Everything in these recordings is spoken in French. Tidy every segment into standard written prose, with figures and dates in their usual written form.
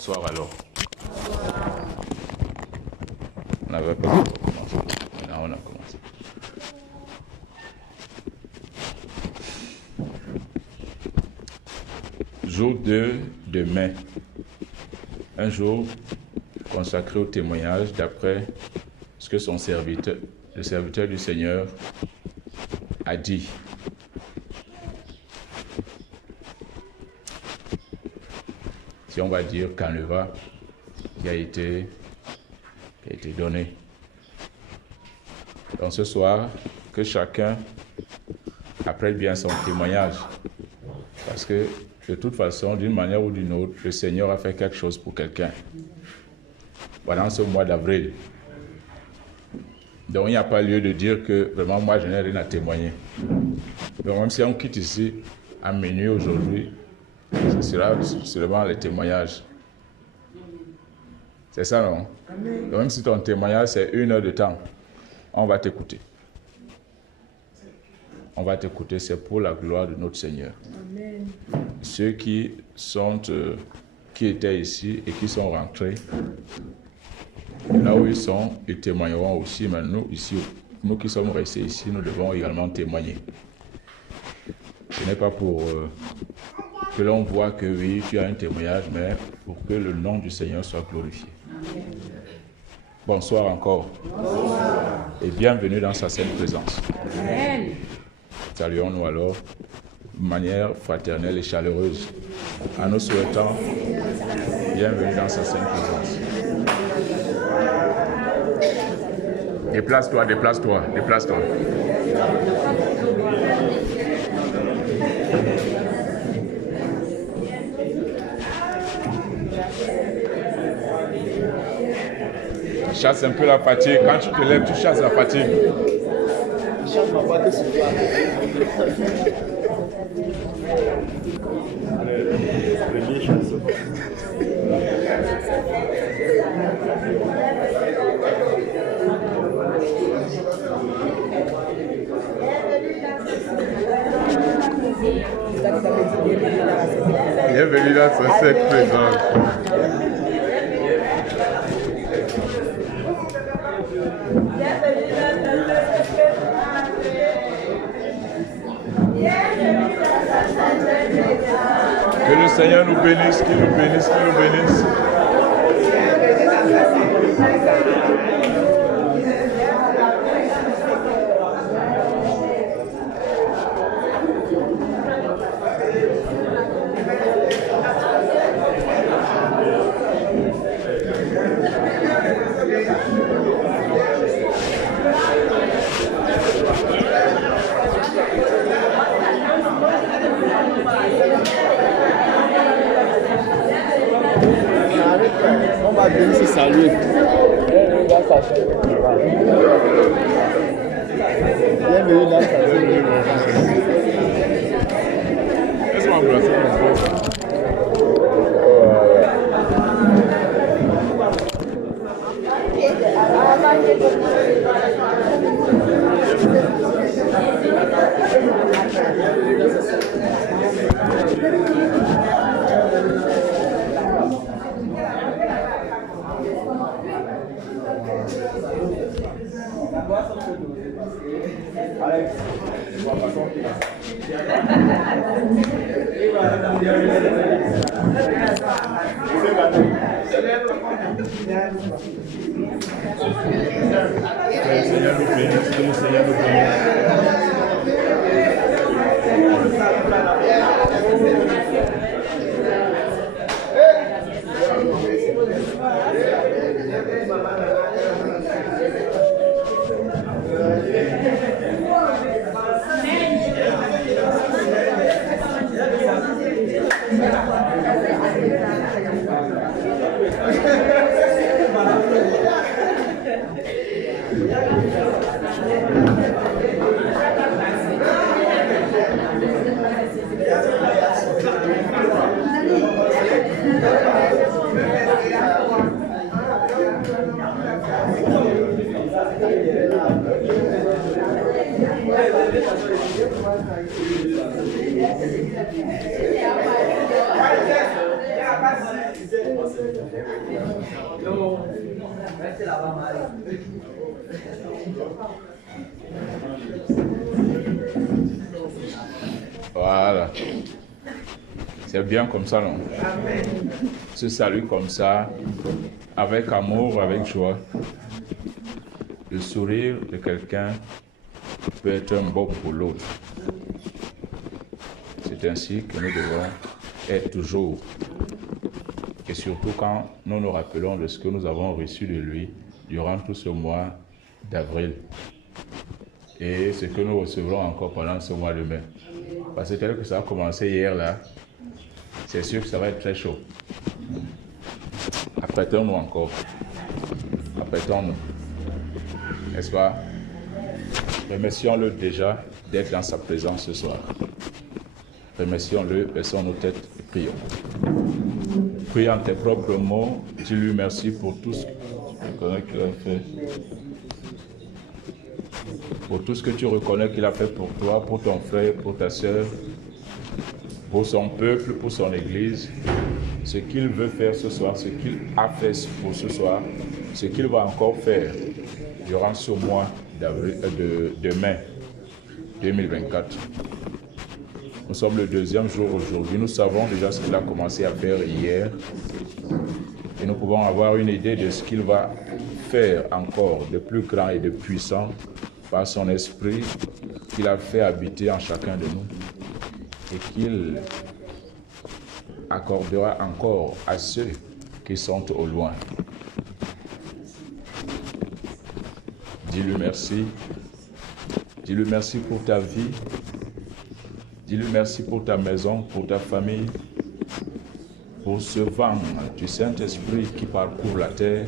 Bonsoir alors. On n'avait pas commencé. Maintenant on a commencé. Jour 2 de mai. Un jour consacré au témoignage d'après ce que son serviteur, le serviteur du Seigneur, a dit. Si on va dire canevas qui a été donné. Donc ce soir, que chacun apprenne bien son témoignage. Parce que de toute façon, d'une manière ou d'une autre, le Seigneur a fait quelque chose pour quelqu'un. Pendant ce mois d'avril. Donc il n'y a pas lieu de dire que vraiment moi je n'ai rien à témoigner. Donc même si on quitte ici à minuit aujourd'hui, ce sera seulement les témoignages. C'est ça, non? Donc même si ton témoignage c'est 1 heure de temps, on va t'écouter. On va t'écouter, c'est pour la gloire de notre Seigneur. Amen. Ceux qui étaient ici et qui sont rentrés, là où ils sont, ils témoigneront aussi, mais nous, ici, nous qui sommes restés ici, nous devons également témoigner. Ce n'est pas pour que l'on voit que oui, tu as un témoignage, mais pour que le nom du Seigneur soit glorifié. Amen. Bonsoir encore. Bonsoir. Et bienvenue dans sa sainte présence. Amen. Saluons-nous alors de manière fraternelle et chaleureuse en nous souhaitant bienvenue dans sa sainte présence. Déplace-toi, déplace-toi, déplace-toi. Chasse un peu la fatigue. Quand tu te lèves, tu chasses la fatigue. Je chasse ma fatigue sur toi. Le chasse. Bienvenue dans cette présence. Que le Seigneur nous bénisse, qu'il nous bénisse, qu'il nous bénisse. On va venir se saluer. Bienvenue dans sa chaîne. Bienvenue dans sa chaîne. Laisse-moi embrasser mon frère. Que le Seigneur nous bénisse, que le Seigneur nous bénisse. Voilà. C'est bien comme ça, non? Se salue comme ça, avec amour, avec joie. Le sourire de quelqu'un peut être un baume pour l'autre. C'est ainsi que nous devons être toujours. Et surtout quand nous nous rappelons de ce que nous avons reçu de lui durant tout ce mois d'avril. Et ce que nous recevrons encore pendant ce mois de mai. Parce que tel que ça a commencé hier là, c'est sûr que ça va être très chaud. Apprêtons-nous encore. Apprêtons-nous. N'est-ce pas? Remercions-le déjà d'être dans sa présence ce soir. Remercions-le, baissons nos têtes et prions. Prie en tes propres mots, dis-lui merci pour tout ce que tu reconnais qu'il a fait. Pour tout ce que tu reconnais qu'il a fait pour toi, pour ton frère, pour ta sœur, pour son peuple, pour son église, ce qu'il veut faire ce soir, ce qu'il a fait pour ce soir, ce qu'il va encore faire durant ce mois de mai 2024. Nous sommes le deuxième jour aujourd'hui. Nous savons déjà ce qu'il a commencé à faire hier et nous pouvons avoir une idée de ce qu'il va faire encore de plus grand et de puissant par son esprit qu'il a fait habiter en chacun de nous et qu'il accordera encore à ceux qui sont au loin. Dis-lui merci. Dis-lui merci pour ta vie. Dis-lui merci pour ta maison, pour ta famille, pour ce vent du Saint-Esprit qui parcourt la terre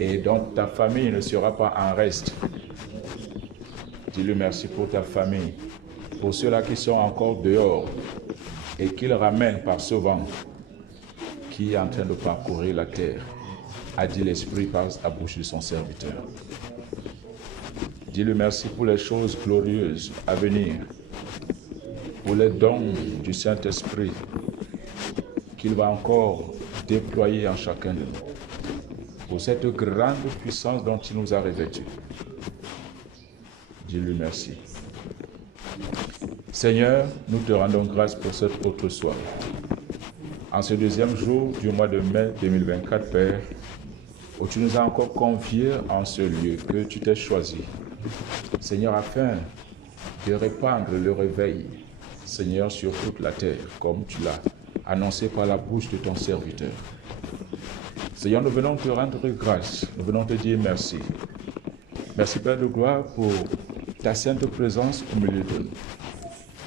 et dont ta famille ne sera pas en reste. Dis-lui merci pour ta famille, pour ceux-là qui sont encore dehors et qu'il ramène par ce vent qui est en train de parcourir la terre, a dit l'Esprit par la bouche de son serviteur. Dis-lui merci pour les choses glorieuses à venir, pour les dons du Saint-Esprit qu'il va encore déployer en chacun de nous, pour cette grande puissance dont il nous a revêtus. Dis-lui merci. Seigneur, nous te rendons grâce pour cet autre soir. En ce deuxième jour du mois de mai 2024, Père, où tu nous as encore conviés en ce lieu que tu t'es choisi, Seigneur, afin de répandre le réveil, Seigneur, sur toute la terre, comme tu l'as annoncé par la bouche de ton serviteur. Seigneur, nous venons te rendre grâce, nous venons te dire merci. Merci, Père de gloire, pour ta sainte présence au milieu de nous.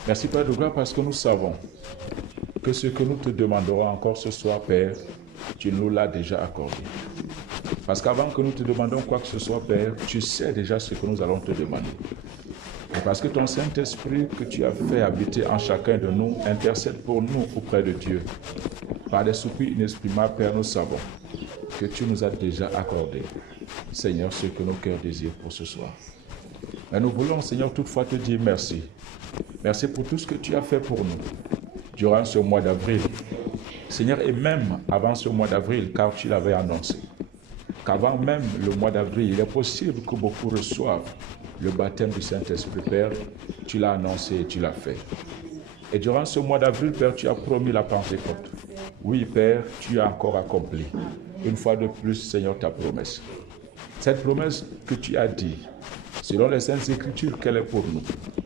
Merci, Père de gloire, parce que nous savons que ce que nous te demanderons encore ce soir, Père, tu nous l'as déjà accordé. Parce qu'avant que nous te demandions quoi que ce soit, Père, tu sais déjà ce que nous allons te demander. Et parce que ton Saint-Esprit que tu as fait habiter en chacun de nous intercède pour nous auprès de Dieu. Par des soupirs inexprimables, Père, nous savons que tu nous as déjà accordé, Seigneur, ce que nos cœurs désirent pour ce soir. Mais nous voulons, Seigneur, toutefois te dire merci. Merci pour tout ce que tu as fait pour nous durant ce mois d'avril. Seigneur, et même avant ce mois d'avril, car tu l'avais annoncé, qu'avant même le mois d'avril, il est possible que beaucoup reçoivent le baptême du Saint-Esprit. Père, tu l'as annoncé et tu l'as fait. Et durant ce mois d'avril, Père, tu as promis la Pentecôte. Oui, Père, tu as encore accompli, une fois de plus, Seigneur, ta promesse. Cette promesse que tu as dit, selon les Saintes Écritures, qu'elle est pour nous.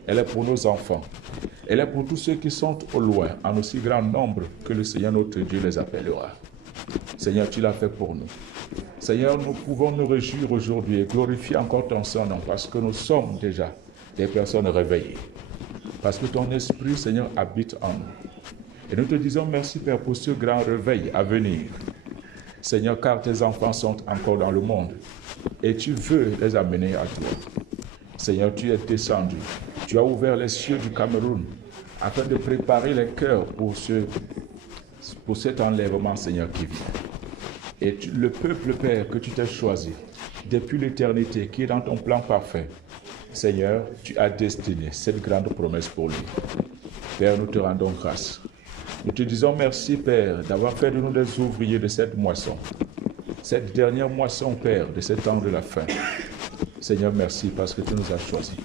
Elle est pour nos enfants. Elle est pour tous ceux qui sont au loin, en aussi grand nombre que le Seigneur notre Dieu les appellera. Seigneur, tu l'as fait pour nous. Seigneur, nous pouvons nous réjouir aujourd'hui et glorifier encore ton Saint-Nom parce que nous sommes déjà des personnes réveillées. Parce que ton Esprit, Seigneur, habite en nous. Et nous te disons merci, Père, pour ce grand réveil à venir. Seigneur, car tes enfants sont encore dans le monde et tu veux les amener à toi. Seigneur, tu es descendu. Tu as ouvert les cieux du Cameroun afin de préparer les cœurs pour cet enlèvement, Seigneur, qui vient. Et le peuple, Père, que tu t'es choisi depuis l'éternité, qui est dans ton plan parfait, Seigneur, tu as destiné cette grande promesse pour lui. Père, nous te rendons grâce. Nous te disons merci, Père, d'avoir fait de nous des ouvriers de cette moisson. Cette dernière moisson, Père, de ce temps de la fin. Seigneur, merci parce que tu nous as choisis.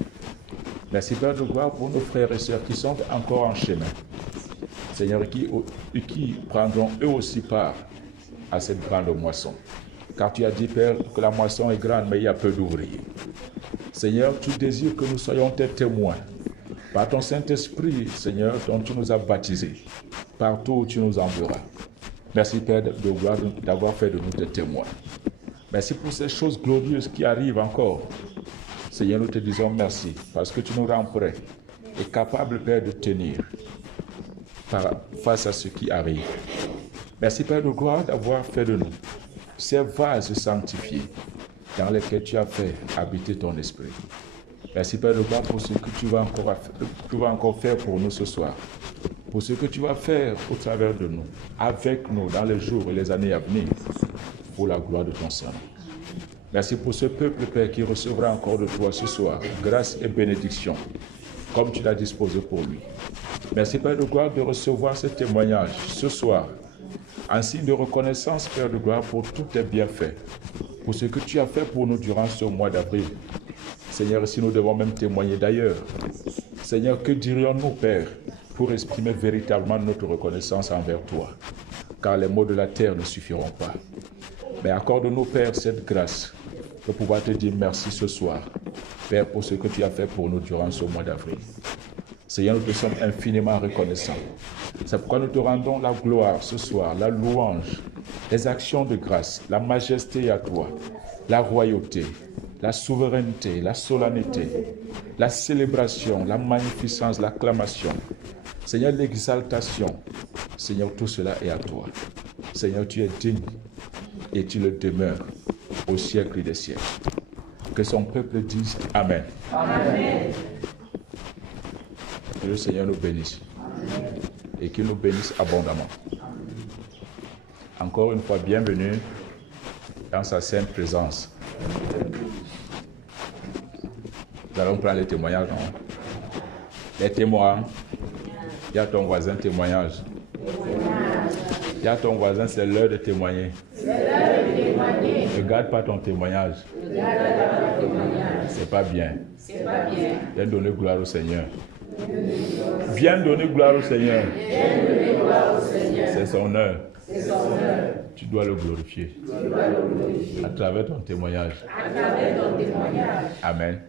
Merci, Père de gloire, pour nos frères et sœurs qui sont encore en chemin. Seigneur, qui prendront eux aussi part à cette grande moisson. Car tu as dit, Père, que la moisson est grande, mais il y a peu d'ouvriers. Seigneur, tu désires que nous soyons tes témoins. Par ton Saint-Esprit, Seigneur, dont tu nous as baptisés, partout où tu nous enverras. Merci, Père, de gloire, d'avoir fait de nous tes témoins. Merci pour ces choses glorieuses qui arrivent encore. Seigneur, nous te disons merci, parce que tu nous rends prêts et capables, Père, de tenir face à ce qui arrive. Merci, Père de gloire, d'avoir fait de nous ces vases sanctifiés dans lesquels tu as fait habiter ton esprit. Merci, Père de gloire, pour ce que tu vas encore faire pour nous ce soir, pour ce que tu vas faire au travers de nous, avec nous, dans les jours et les années à venir, pour la gloire de ton Saint. Merci pour ce peuple, Père, qui recevra encore de toi ce soir, grâce et bénédiction, comme tu l'as disposé pour lui. Merci, Père de gloire, de recevoir ce témoignage ce soir, en signe de reconnaissance, Père de gloire, pour tous tes bienfaits, pour ce que tu as fait pour nous durant ce mois d'avril. Seigneur, si nous devons même témoigner d'ailleurs, Seigneur, que dirions-nous, Père, pour exprimer véritablement notre reconnaissance envers toi, car les mots de la terre ne suffiront pas. Mais accorde-nous, Père, cette grâce de pouvoir te dire merci ce soir, Père, pour ce que tu as fait pour nous durant ce mois d'avril. Seigneur, nous te sommes infiniment reconnaissants. C'est pourquoi nous te rendons la gloire ce soir, la louange, les actions de grâce, la majesté à toi, la royauté, la souveraineté, la solennité, la célébration, la magnificence, l'acclamation. Seigneur, l'exaltation. Seigneur, tout cela est à toi. Seigneur, tu es digne et tu le demeures au siècle des siècles. Que son peuple dise Amen. Amen. Que le Seigneur nous bénisse. Amen. Et qu'il nous bénisse abondamment. Encore une fois, bienvenue dans sa sainte présence. Nous allons prendre les témoignages. Non? Les témoins. Il y a ton voisin témoignage. Il y a ton voisin, c'est l'heure de témoigner. Ne garde pas ton témoignage. C'est pas bien. Viens donner gloire au Seigneur. Viens donner gloire au Seigneur. C'est son heure. Tu dois le glorifier. À travers ton témoignage. Amen.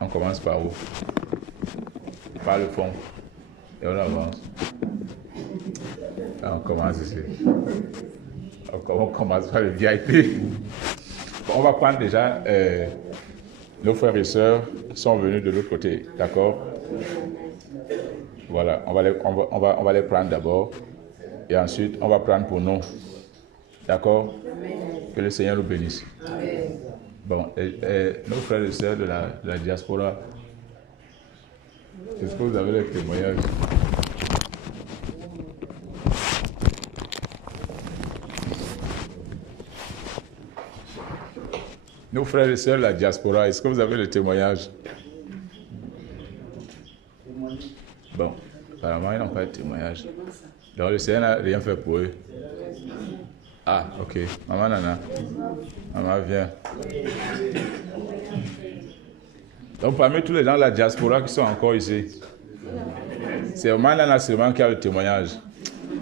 On commence par où? Par le fond. Et on avance. On commence ici. On commence par le VIP. On va prendre déjà nos frères et sœurs qui sont venus de l'autre côté. D'accord? Voilà, on va les prendre d'abord. Et ensuite, on va prendre pour nous. D'accord? Que le Seigneur nous bénisse. Amen. Bon, nos frères et sœurs de la diaspora, est-ce que vous avez les témoignages? Nos frères et sœurs de la diaspora, est-ce que vous avez le témoignage? Bon, apparemment, ils n'ont pas de témoignage. Donc, le Seigneur n'a rien fait pour eux. Ah, ok. Maman Nana. Maman, viens. Donc, parmi tous les gens de la diaspora qui sont encore ici, c'est Maman Nana seulement qui a le témoignage.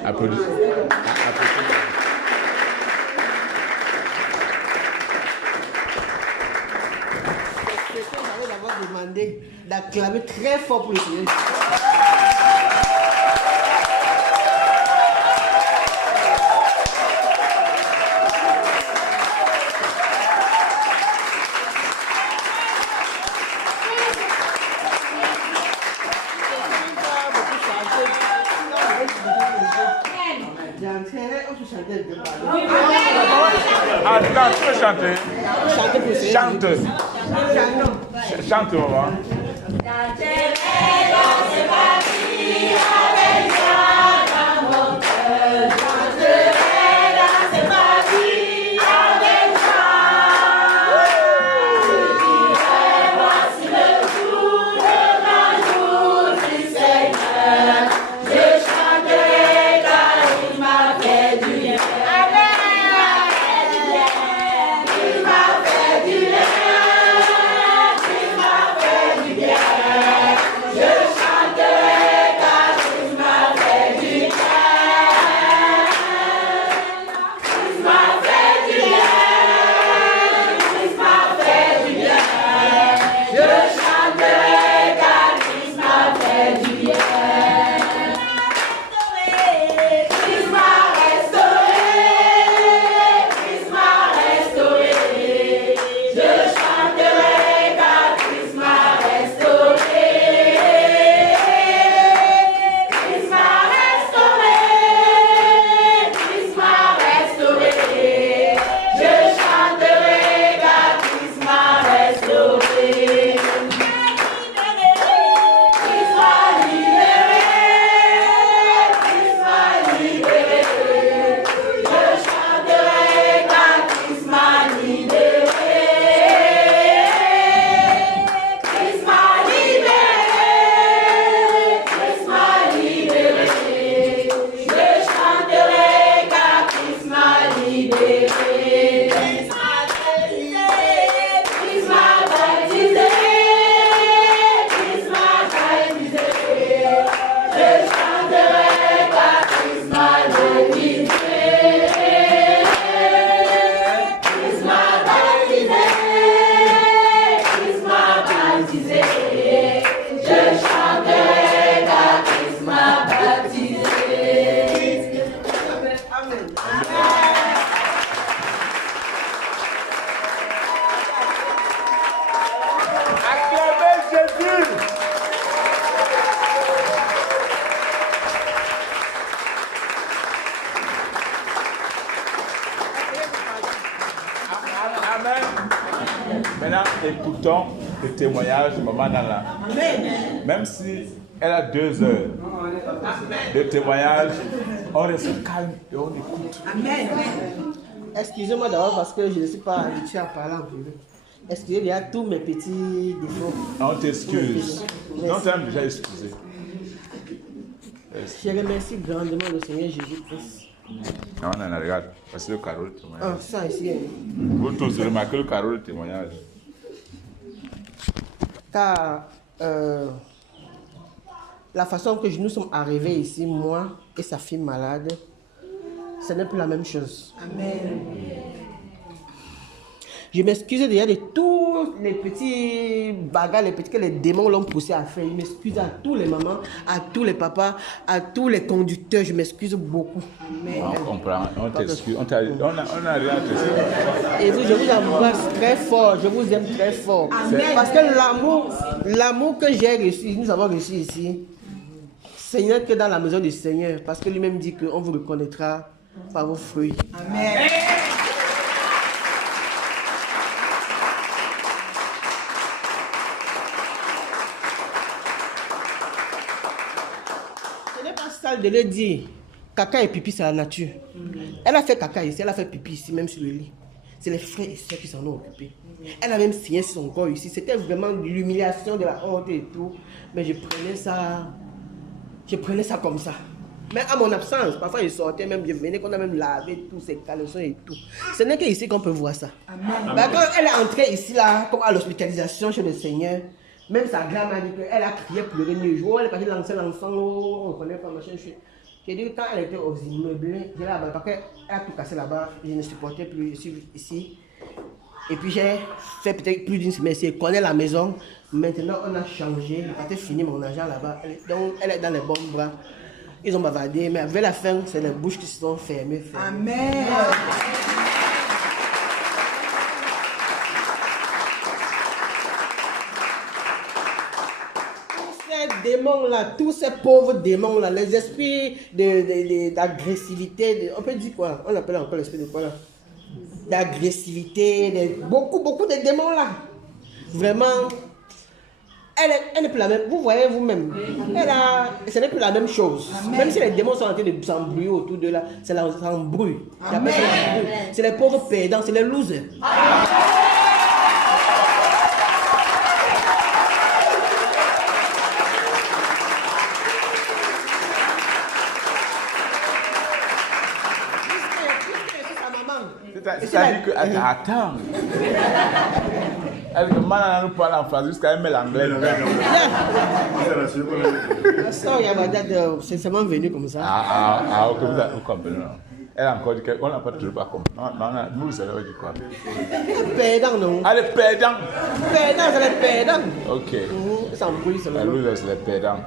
Applaudissez. D'acclamer très fort pour le Seigneur. Ah, tu peux chanter? Chante. Chante, maman. Maintenant, écoutons le témoignage de Maman Nana. Même si elle a 2 heures de témoignage, on reste calme et on écoute. Amen. Excusez-moi d'abord parce que je ne suis pas habitué à parler en privé. Excusez, il y a tous mes petits défauts. On t'excuse. On t'a déjà excusé. Je remercie grandement le Seigneur Jésus-Christ. Non, non, regarde. Parce que le carreau de témoignage. Ah, ça ici. Vous tous remarquez le carreau de témoignage. Car la façon que nous sommes arrivés ici, moi et sa fille malade, ce n'est plus la même chose. Amen. Je m'excuse déjà de tous les petits bagarres, les petits que les démons l'ont poussé à faire. Je m'excuse à tous les mamans, à tous les papas, à tous les conducteurs. Je m'excuse beaucoup. Amen. On comprend, on t'excuse, on a rien à te et vous, je vous embrasse très fort, je vous aime très fort. Amen. Parce que l'amour que j'ai reçu, nous avons reçu ici, Seigneur, que dans la maison du Seigneur, parce que lui-même dit qu'on vous reconnaîtra par vos fruits. Amen. Ce n'est pas sale de le dire. Caca et pipi, c'est la nature. Elle a fait caca ici, elle a fait pipi ici, même sur le lit. C'est les frères et sœurs qui s'en ont occupés. Elle a même signé son corps ici. C'était vraiment l'humiliation, de la honte et tout. Mais je prenais ça comme ça. Mais à mon absence, parfois je sortais même, je venais, qu'on a même lavé tous ces caleçons et tout. Ce n'est qu'ici qu'on peut voir ça. Amen. Bah, quand elle est entrée ici, là, comme à l'hospitalisation chez le Seigneur, même sa grand m'a dit qu'elle a crié, pleuré le jour, elle est partie lancer l'enfant, on ne connaît pas, machin. J'ai dit, quand elle était aux immeubles, j'ai là-bas, parce qu'elle a tout cassé là-bas, je ne supportais plus, je suis ici. Et puis j'ai fait peut-être plus d'une semaine, je connais la maison. Maintenant, on a changé, j'ai fini mon argent là-bas. Donc, elle est dans les bons bras. Ils ont bavardé, mais avec la fin, c'est les bouches qui se sont fermées. Amen. Démons-là, tous ces pauvres démons-là, les esprits d'agressivité, on peut dire quoi? On appelle encore l'esprit de quoi là? D'agressivité, beaucoup de démons-là. Vraiment, elle n'est plus la même. Vous voyez vous-même, ce n'est plus la même chose. Amen. Même si les démons sont en train de s'embrouiller autour de là, c'est l'embrouille. C'est les pauvres perdants, c'est les losers. Amen. C'est-à-dire que, attends, elle nous parle en français jusqu'à elle met l'anglais. C'est seulement venu comme ça. Ok, vous comprenez. Elle a encore dit qu'on n'a pas toujours pas compris. Nous, vous savez quoi. Perdant, non? Elle est perdant. Perdant, c'est les perdants. Ok. La loser, c'est les perdants.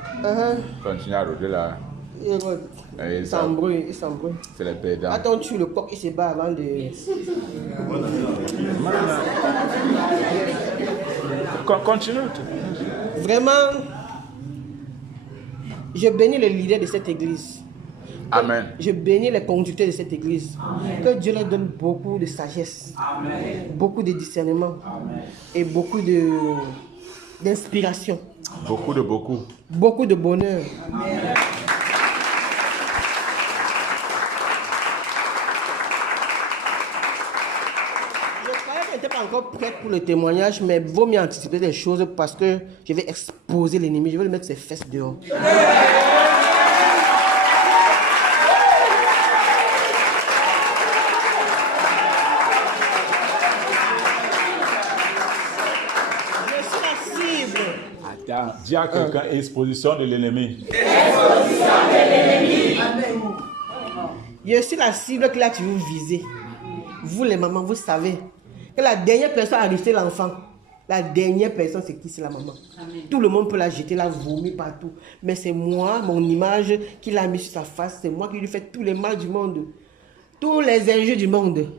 Continue à rôder là. Il s'embrouille. C'est les perdants. Attends, tu le coq, il se bat avant de... Continue. Vraiment, je bénis les leaders de cette église. Amen. Je bénis les conducteurs de cette église. Amen. Que Dieu leur donne beaucoup de sagesse, amen, beaucoup de discernement, amen, et beaucoup d'inspiration. Beaucoup de bonheur. Amen. Je n'étais pas encore prête pour le témoignage, mais il vaut mieux anticiper des choses parce que je vais exposer l'ennemi, je vais lui mettre ses fesses dehors. Dis à quelqu'un, exposition de l'ennemi. Amen. Je suis la cible qu'il a toujours visée. Vous les mamans, vous savez que la dernière personne à jeter l'enfant, la dernière personne c'est qui? C'est la maman. Amen. Tout le monde peut la jeter, la vomir partout. Mais c'est moi, mon image, qu'il a mis sur sa face. C'est moi qui lui fais tous les mal du monde. Tous les injures du monde.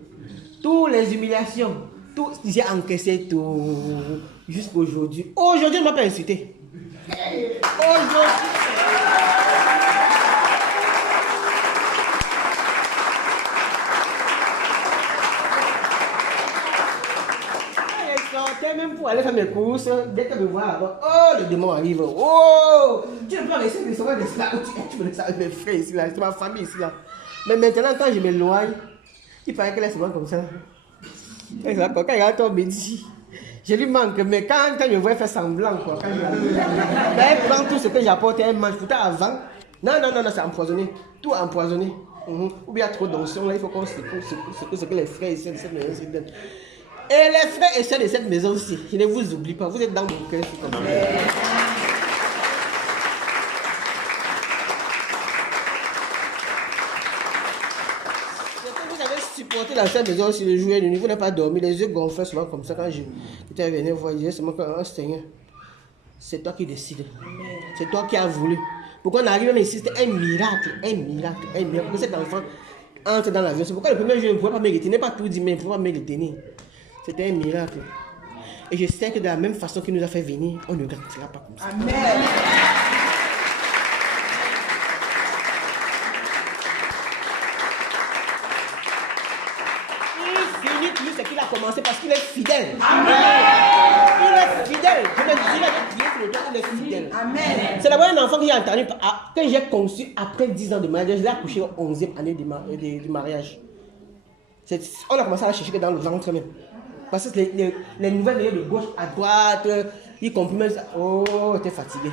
Toutes les humiliations. Tout, j'ai encaissé tout. Jusqu'aujourd'hui. Aujourd'hui, on ne m'a pas insulté. Aujourd'hui. pour aller faire mes courses, dès qu'elle me voit là-bas, oh, le démon arrive. Oh, tu ne peux pas rester de sauver de cela. Tu me laisses avec mes frères ici, là, c'est ma famille ici, là. Mais maintenant, quand je m'éloigne, il paraît qu'elle est souvent comme ça. Quand il regarde ton métier, je lui manque, mais quand je vois faire semblant, quoi. Elle prend tout ce que j'apporte et elle mange. Pourtant, avant, non, c'est empoisonné. Tout empoisonné. Ou bien il y a trop d'onction, là, il faut qu'on secoue ce que les frères essaient de cette maison se donnent. Et les frères essaient de cette maison aussi. Je ne vous oublie pas, vous êtes dans mon cœur. Comme ça. Vous avez supporté dans cette maison aussi le jour et le nuit, vous n'avez pas dormi, les yeux gonflés souvent comme ça quand j'étais venu voir, je disais seulement que Seigneur, c'est toi qui décides. C'est toi qui as voulu. Pourquoi on arrive même ici, c'était un miracle. Pourquoi cet enfant entre dans l'avion? C'est pourquoi le premier jour, il ne pouvait pas me retenir. Il n'est pas tout dit, mais il ne pouvait pas me retenir. C'était un miracle. Et je sais que de la même façon qu'il nous a fait venir, on ne garantira pas comme ça. Amen. Il finit plus ce qu'il a commencé parce qu'il est fidèle. Amen. Il est fidèle. Je me dirais que Dieu sur le toit, il est fidèle. Amen. C'est d'abord un enfant que j'ai entendu, que j'ai conçu après 10 ans de mariage. Je l'ai accouché au 11e année du mariage. On a commencé à la chercher dans le ventre même. Parce que les nouvelles venaient de gauche à droite, y compris même ça. Oh, j'étais fatigué.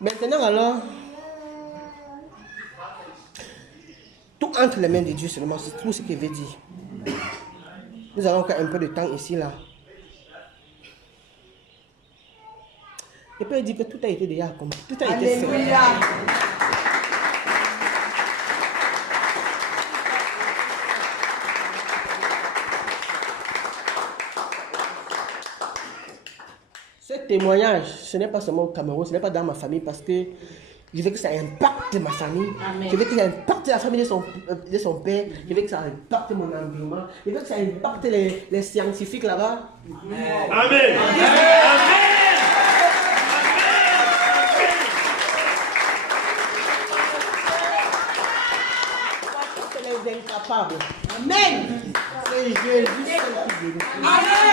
Maintenant alors, tout entre les mains de Dieu seulement, c'est tout ce qu'il veut dire. Nous avons encore un peu de temps ici, là. Je peux dire que tout a été déjà accompli, tout a été fait. Ce témoignage, ce n'est pas seulement au Cameroun, ce n'est pas dans ma famille parce que je veux que ça impacte ma famille. Amen. Je veux que ça impacte la famille de son père. Je veux que ça impacte mon environnement. Je veux que ça impacte les scientifiques là-bas. Amen. Amen. Amen. Les incapables. Amen. C'est Jésus. Amen.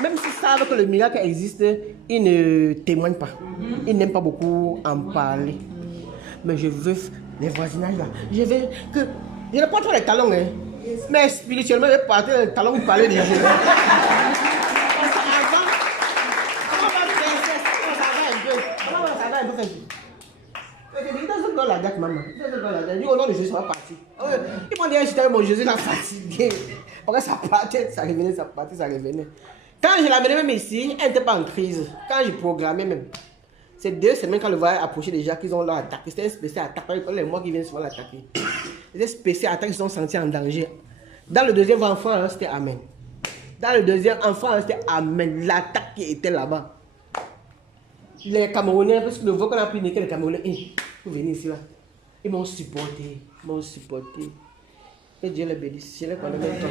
Même s'ils savent que le miracle existe, ils ne témoignent pas. Ils n'aiment pas beaucoup en parler. Mais je veux les voisinages là. Je veux que. Je ne porte pas les talons, hein. Mais spirituellement, je vais porter les talons pour parler de Jésus. Avant, on va faire ça, on va un peu. Il doesn't go like that, maman. Il doesn't go like that. Dis au nom de Jésus, ça va partir. Il prend des agitations, mon Jésus l'a fatigué. Parce que ça partait, ça revenait, ça partait, ça revenait. Quand je l'amenais même ici, elle n'était pas en crise. Quand je programmais même, c'est 2 semaines quand le voyage approchait déjà qu'ils ont leur attaque. C'était une spéciale attaque. Les mois qui viennent souvent l'attaquer. C'était une spéciale attaque, ils se sont sentis en danger. Dans le deuxième enfant, c'était Amen. Dans le deuxième enfant, c'était Amen. L'attaque qui était là-bas. Les Camerounais, parce que le voix qu'on a pris, les Camerounais, pour venir ici là, ils m'ont supporté. Que Dieu les bénisse. Je les connais même pas.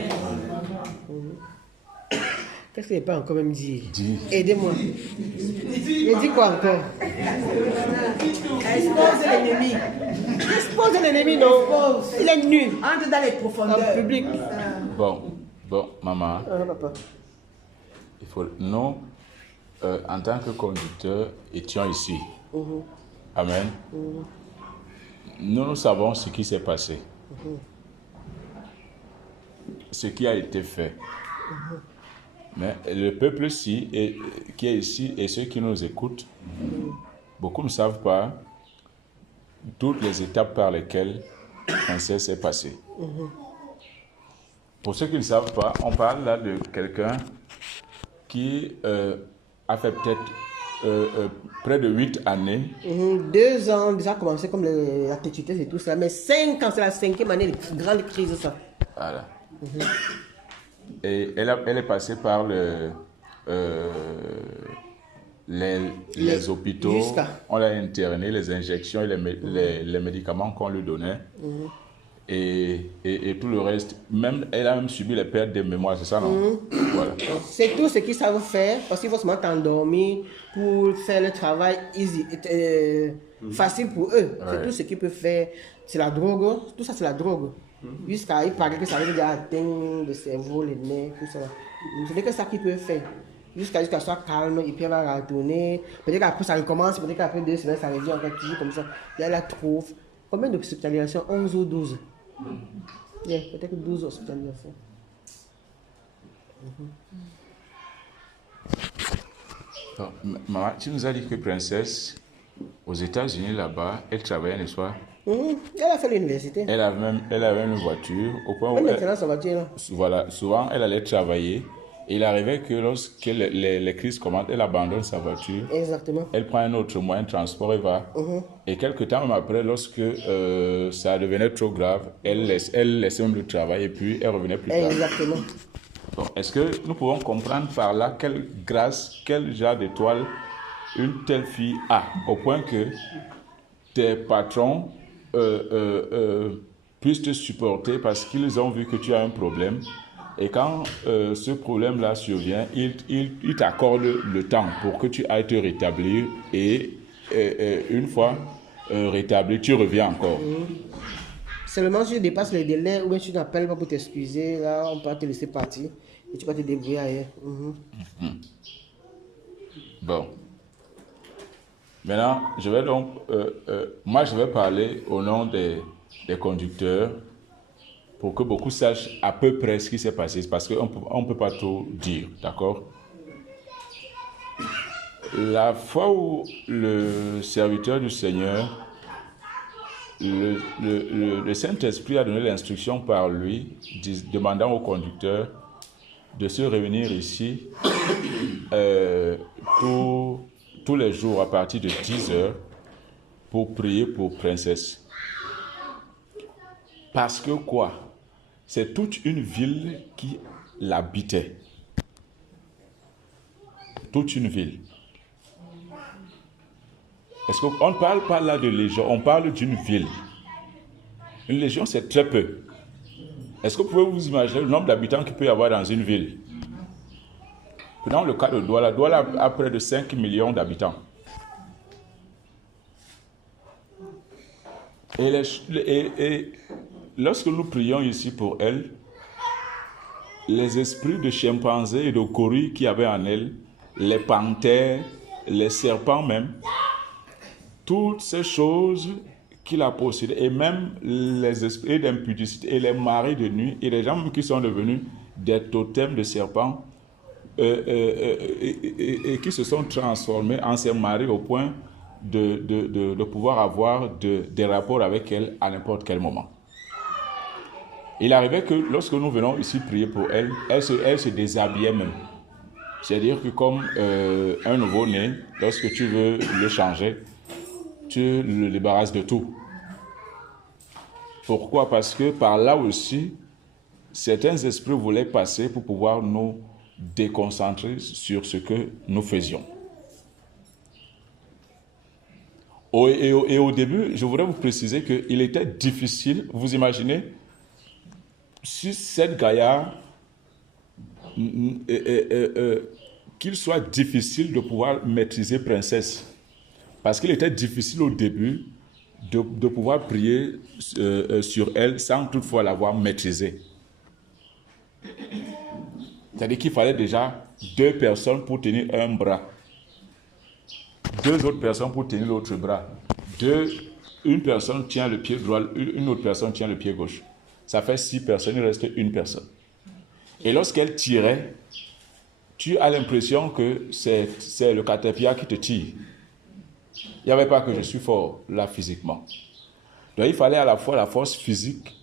Qu'est-ce qu'il n'a pas encore même dit? Aidez-moi. Il dit quoi encore? Expose l'ennemi. Expose l'ennemi, non? Il est nu. Entre dans les profondeurs. En public. Bon, maman. Papa. Il faut. Nous, en tant que conducteurs, étions ici. Amen. Nous savons ce qui s'est passé. Ce qui a été fait. Mais le peuple qui est ici et ceux qui nous écoutent, beaucoup ne savent pas toutes les étapes par lesquelles Princesse s'est passée. Pour ceux qui ne savent pas, on parle là de quelqu'un qui a fait peut-être près de 8 années. 2 ans, déjà commencé comme la tétitude et tout ça, mais 5 ans, c'est la 5e année de grande crise, ça. Voilà. Et elle est passée par les hôpitaux, on l'a interné, les injections et les médicaments qu'on lui donnait. Et tout le reste, elle a même subi les pertes de mémoire, c'est ça, non? Voilà. C'est tout ce qu'ils savent faire, parce qu'il faut se mettre endormi pour faire le travail facile pour eux. Ouais. C'est tout ce qu'ils peuvent faire. C'est la drogue, tout ça c'est la drogue. Jusqu'à, il paraît que ça avait déjà atteint le cerveau, les nerfs, tout ça. Ce n'est que ça qu'il peut faire. Jusqu'à ce qu'elle soit calme, et puis elle va retourner. Peut-être qu'après ça recommence, peut-être qu'après 2 semaines, ça revient encore toujours comme ça. Là, elle la trouve. Combien d'hospitalisations? 11 ou 12? Yeah, peut-être 12 hospitalisations. Bon, maman, tu nous as dit que Princesse, aux États-Unis là-bas, elle travaillait, n'est-ce pas? Elle a fait l'université. Elle avait une voiture, au point où Même maintenant, sa voiture là. voilà, souvent elle allait travailler. Et il arrivait que lorsque les crises commencent, elle abandonne sa voiture. Exactement. Elle prend un autre moyen de transport et va. Et quelques temps même après, lorsque ça devenait trop grave, elle laissait même le travail et puis elle revenait plus tard. Exactement. Bon, est-ce que nous pouvons comprendre par là quelle grâce, quel genre d'étoile une telle fille a, au point que tes patrons puissent te supporter parce qu'ils ont vu que tu as un problème. Et quand ce problème-là survient, ils t'accordent le temps pour que tu ailles te rétablir et une fois rétabli, tu reviens encore. Seulement si tu dépasses les délais ou bien tu n'appelles pas pour t'excuser, là on peut te laisser partir et tu vas te débrouiller ailleurs. Bon. Maintenant, je vais donc, moi je vais parler au nom des conducteurs pour que beaucoup sachent à peu près ce qui s'est passé, parce qu'on ne peut pas tout dire, d'accord? La fois où le serviteur du Seigneur, le Saint-Esprit a donné l'instruction par lui, demandant au conducteur de se réunir ici tous les jours à partir de 10 heures pour prier pour Princesse. Parce que quoi? C'est toute une ville qui l'habitait. Toute une ville. Est-ce qu'on ne parle pas là de légion, on parle d'une ville. Une légion, c'est très peu. Est-ce que vous pouvez vous imaginer le nombre d'habitants qu'il peut y avoir dans une ville? Dans le cas de Douala, Douala a près de 5 millions d'habitants. Et lorsque nous prions ici pour elle, les esprits de chimpanzés et de gorilles qu'il y avait en elle, les panthères, les serpents même, toutes ces choses qu'il a possédées, et même les esprits d'impudicité et les maris de nuit, et les gens qui sont devenus des totems de serpents, et qui se sont transformés en ces maris au point de pouvoir avoir des rapports avec elle à n'importe quel moment. Il arrivait que lorsque nous venons ici prier pour elle, elle se déshabillait même. C'est-à-dire que comme un nouveau-né, lorsque tu veux le changer, tu le débarrasses de tout. Pourquoi? Parce que par là aussi, certains esprits voulaient passer pour pouvoir nous déconcentrer sur ce que nous faisions. Et au début, je voudrais vous préciser qu'il était difficile, vous imaginez, si cette gaillard, qu'il soit difficile de pouvoir maîtriser Princesse. Parce qu'il était difficile au début de pouvoir prier sur elle sans toutefois l'avoir maîtrisée. C'est-à-dire qu'il fallait déjà 2 personnes pour tenir un bras. 2 autres personnes pour tenir l'autre bras. Une personne tient le pied droit, une autre personne tient le pied gauche. Ça fait 6 personnes, il reste une personne. Et lorsqu'elle tirait, tu as l'impression que c'est le caterpillar qui te tire. Il n'y avait pas que je suis fort là physiquement. Donc il fallait à la fois la force physique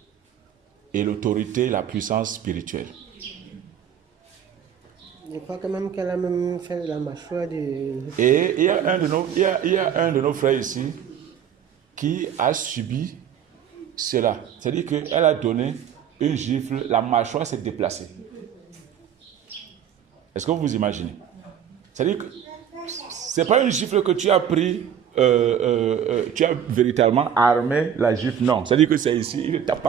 et l'autorité, la puissance spirituelle. Je crois quand même qu'elle a même fait la mâchoire de... Et il y a un de nos frères ici qui a subi cela. C'est-à-dire qu'elle a donné une gifle, la mâchoire s'est déplacée. Est-ce que vous vous imaginez? C'est-à-dire que ce n'est pas une gifle que tu as pris, tu as véritablement armé la gifle. Non, c'est-à-dire que c'est ici, il tape,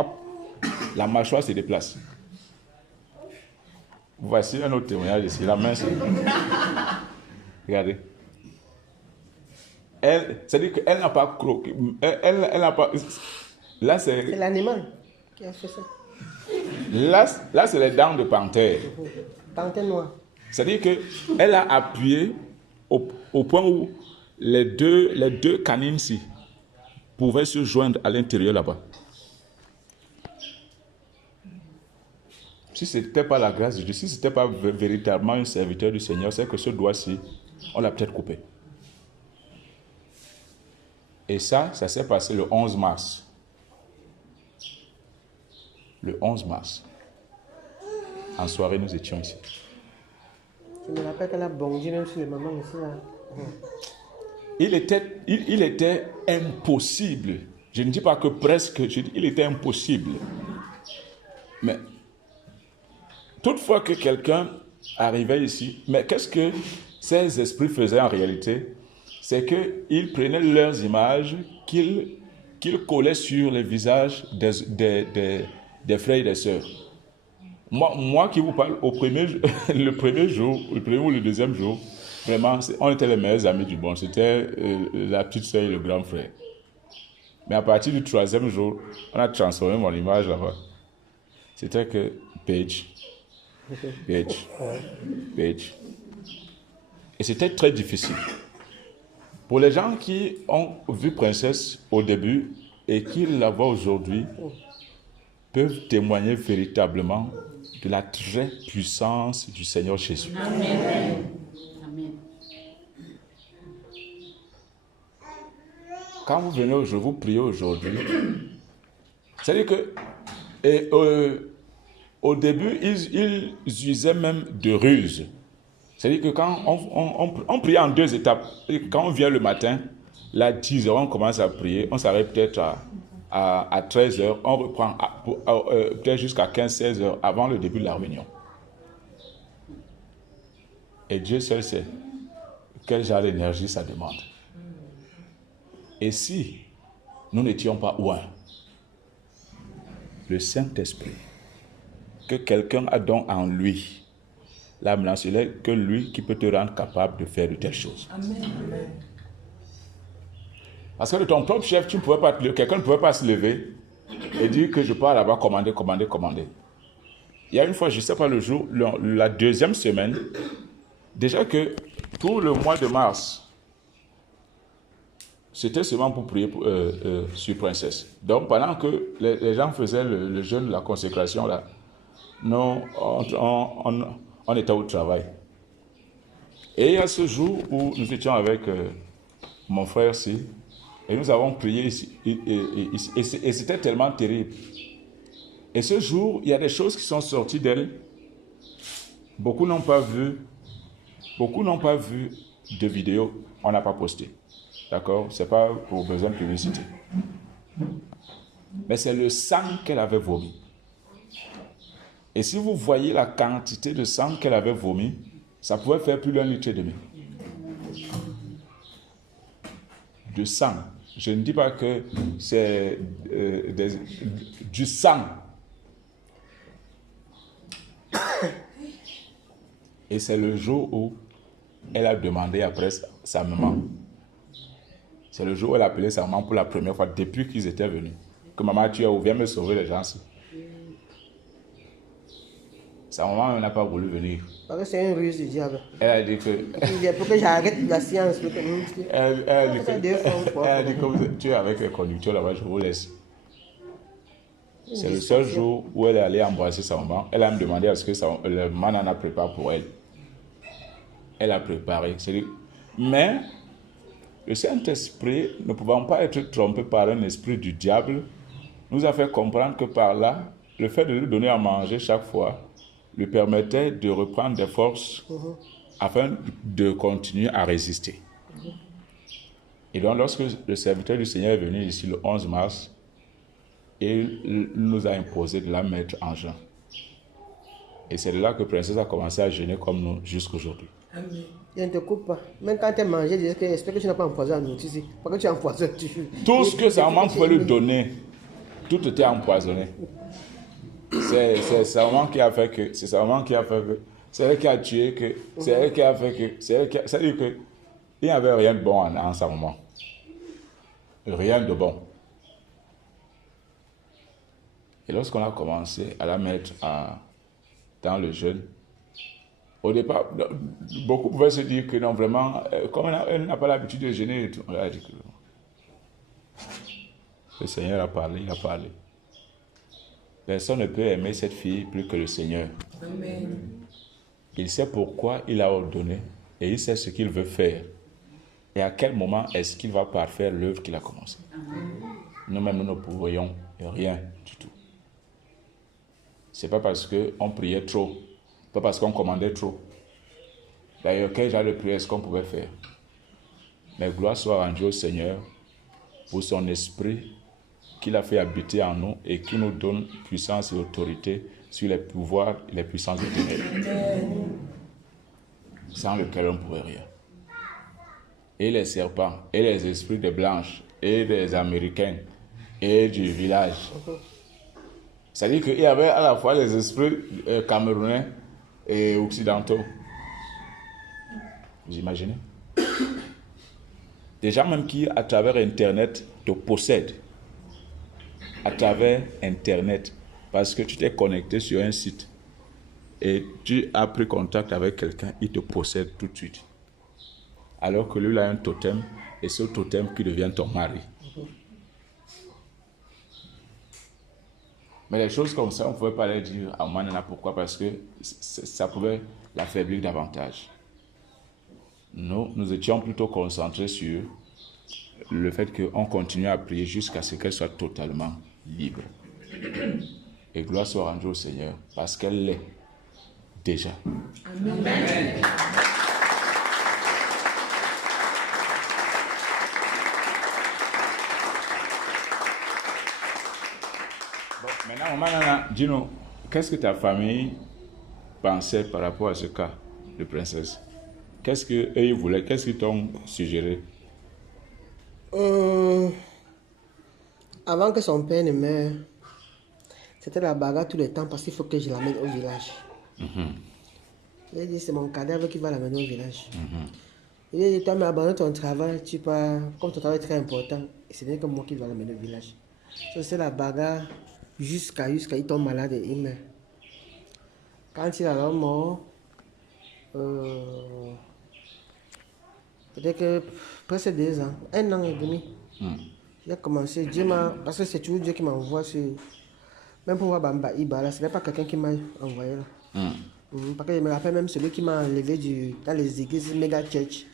la mâchoire se déplace. Voici un autre témoignage ici. La main, c'est... Regardez. C'est-à-dire qu'elle n'a pas croqué. Elle n'a pas... Là, c'est l'animal. Qui a fait ça? Là c'est les dents de panthère. Panthère noire. C'est-à-dire qu'elle a appuyé au point où les deux canines-ci pouvaient se joindre à l'intérieur là-bas. Si ce n'était pas la grâce de Dieu, si ce n'était pas véritablement un serviteur du Seigneur, c'est que ce doigt-ci, on l'a peut-être coupé. Et ça s'est passé le 11 mars. Le 11 mars. En soirée, nous étions ici. Je me rappelle qu'elle a bondi même sur les mamans ici. Là. Il était impossible. Je ne dis pas que presque, je dis il était impossible. Mais toutefois que quelqu'un arrivait ici, mais qu'est-ce que ces esprits faisaient en réalité? C'est qu'ils prenaient leurs images, qu'ils collaient sur les visages des frères et des sœurs. Moi qui vous parle, le premier jour, le premier ou le deuxième jour, vraiment, on était les meilleurs amis du monde. C'était la petite sœur et le grand frère. Mais à partir du troisième jour, on a transformé mon image là-bas. C'était que Paige. Et c'était très difficile. Pour les gens qui ont vu Princesse au début et qui la voient aujourd'hui, peuvent témoigner véritablement de la très puissance du Seigneur Jésus. Amen. Amen. Quand vous venez aujourd'hui, vous priez aujourd'hui, c'est-à-dire que au début, ils usaient même de ruses. C'est-à-dire que quand on priait en 2 étapes, quand on vient le matin, là, 10 heures, on commence à prier, on s'arrête peut-être à 13 heures, on reprend peut-être jusqu'à 15-16 heures avant le début de la réunion. Et Dieu seul sait quel genre d'énergie ça demande. Et si nous n'étions pas loin, le Saint-Esprit, que quelqu'un a donc en lui, l'âme c'est que lui qui peut te rendre capable de faire de telles choses. Amen. Parce que de ton propre chef, quelqu'un ne pouvait pas se lever et dire que je pars là-bas commander. Il y a une fois, je ne sais pas le jour, la 2e semaine, déjà que pour le mois de mars, c'était seulement pour prier sur Princesse. Donc pendant que les gens faisaient le jeûne, la consécration, là, nous, on était au travail. Et il y a ce jour où nous étions avec mon frère ici, et nous avons prié ici, et c'était tellement terrible. Et ce jour, il y a des choses qui sont sorties d'elle. Beaucoup n'ont pas vu de vidéos, on n'a pas posté. D'accord? Ce n'est pas pour besoin de publicité. Mais c'est le sang qu'elle avait vomi. Et si vous voyez la quantité de sang qu'elle avait vomi, ça pouvait faire plus d'1,5 litre. De sang. Je ne dis pas que c'est du sang. Et c'est le jour où elle a demandé après sa maman. C'est le jour où elle a appelé sa maman pour la première fois depuis qu'ils étaient venus. Que maman, tu es où? Viens me sauver les gens-ci. Sa maman n'a pas voulu venir. Parce que c'est une ruse du diable. Elle a dit que... Il faut que j'arrête la science. Elle a dit que tu es avec les conducteurs là-bas, je vous laisse. C'est le seul jour où elle est allée embrasser sa maman. Elle a me demandé à ce que le maman en a préparé pour elle. Elle a préparé. Mais le Saint-Esprit, ne pouvant pas être trompé par un esprit du diable, nous a fait comprendre que par là, le fait de lui donner à manger chaque fois lui permettait de reprendre des forces afin de continuer à résister. Et donc, lorsque le serviteur du Seigneur est venu ici le 11 mars, il nous a imposé de la mettre en jeûne. Et c'est là que Princesse a commencé à jeûner comme nous jusqu'aujourd'hui. Amen. Je ne te coupe pas. Même quand tu as mangé, j'espère que tu n'as pas empoisonné la nourriture. Parce que tu as empoisonné. Tout ce que sa maman pouvait lui donner, tout était empoisonné. C'est sa maman qui a fait que. C'est sa maman qui a fait que. C'est elle qui a tué que. C'est elle qui a fait que. C'est-à-dire que il n'y avait rien de bon en sa maman. Rien de bon. Et lorsqu'on a commencé à la mettre dans le jeûne, au départ, beaucoup pouvaient se dire que non, vraiment, comme elle n'a pas l'habitude de jeûner et tout, on a dit que le Seigneur a parlé, il a parlé. Personne ne peut aimer cette fille plus que le Seigneur. Amen. Il sait pourquoi il a ordonné et il sait ce qu'il veut faire. Et à quel moment est-ce qu'il va parfaire l'œuvre qu'il a commencée. Nous-mêmes, nous ne pourrions rien du tout. Ce n'est pas parce qu'on priait trop, pas parce qu'on commandait trop. D'ailleurs, quel genre de prière est-ce qu'on pouvait faire? Mais gloire soit rendue au Seigneur pour son esprit qu'il a fait habiter en nous et qui nous donne puissance et autorité sur les pouvoirs et les puissances de ténèbres. Sans lequel on ne pouvait rien. Et les serpents, et les esprits des blanches, et des américains, et du village. C'est-à-dire qu'il y avait à la fois les esprits camerounais et occidentaux. Vous imaginez? Des gens même qui, à travers Internet, te possèdent. À travers Internet. Parce que tu t'es connecté sur un site et tu as pris contact avec quelqu'un, il te possède tout de suite. Alors que lui, il a un totem et ce totem qui devient ton mari. Mais les choses comme ça, on ne pouvait pas les dire à Manana. Pourquoi? Parce que ça pouvait l'affaiblir davantage. Nous étions plutôt concentrés sur le fait qu'on continue à prier jusqu'à ce qu'elle soit totalement libre. Et gloire soit rendue au Seigneur, parce qu'elle l'est déjà. Amen. Bon, maintenant, Manana, dis-nous, qu'est-ce que ta famille pensait par rapport à ce cas de princesse? Qu'est-ce qu'ils voulaient? Qu'est-ce qu'ils t'ont suggéré? Avant que son père ne meure, c'était la bagarre tout le temps parce qu'il faut que je l'amène au village. Il a dit, c'est mon cadavre qui va l'amener au village. Il a dit, toi, mais abandonne ton travail, tu pars, comme ton travail est très important, et ce n'est que moi qui vais l'amener au village. C'est la bagarre jusqu'à il tombe malade et il meurt. Quand il est alors mort, peut-être que presque 2 ans, 1 an et demi, j'ai commencé, parce que c'est toujours Dieu qui m'envoie sur... Même pour voir Bamba Iba, là, ce n'est pas quelqu'un qui m'a envoyé là. Parce que je me rappelle même celui qui m'a enlevé dans les églises méga church.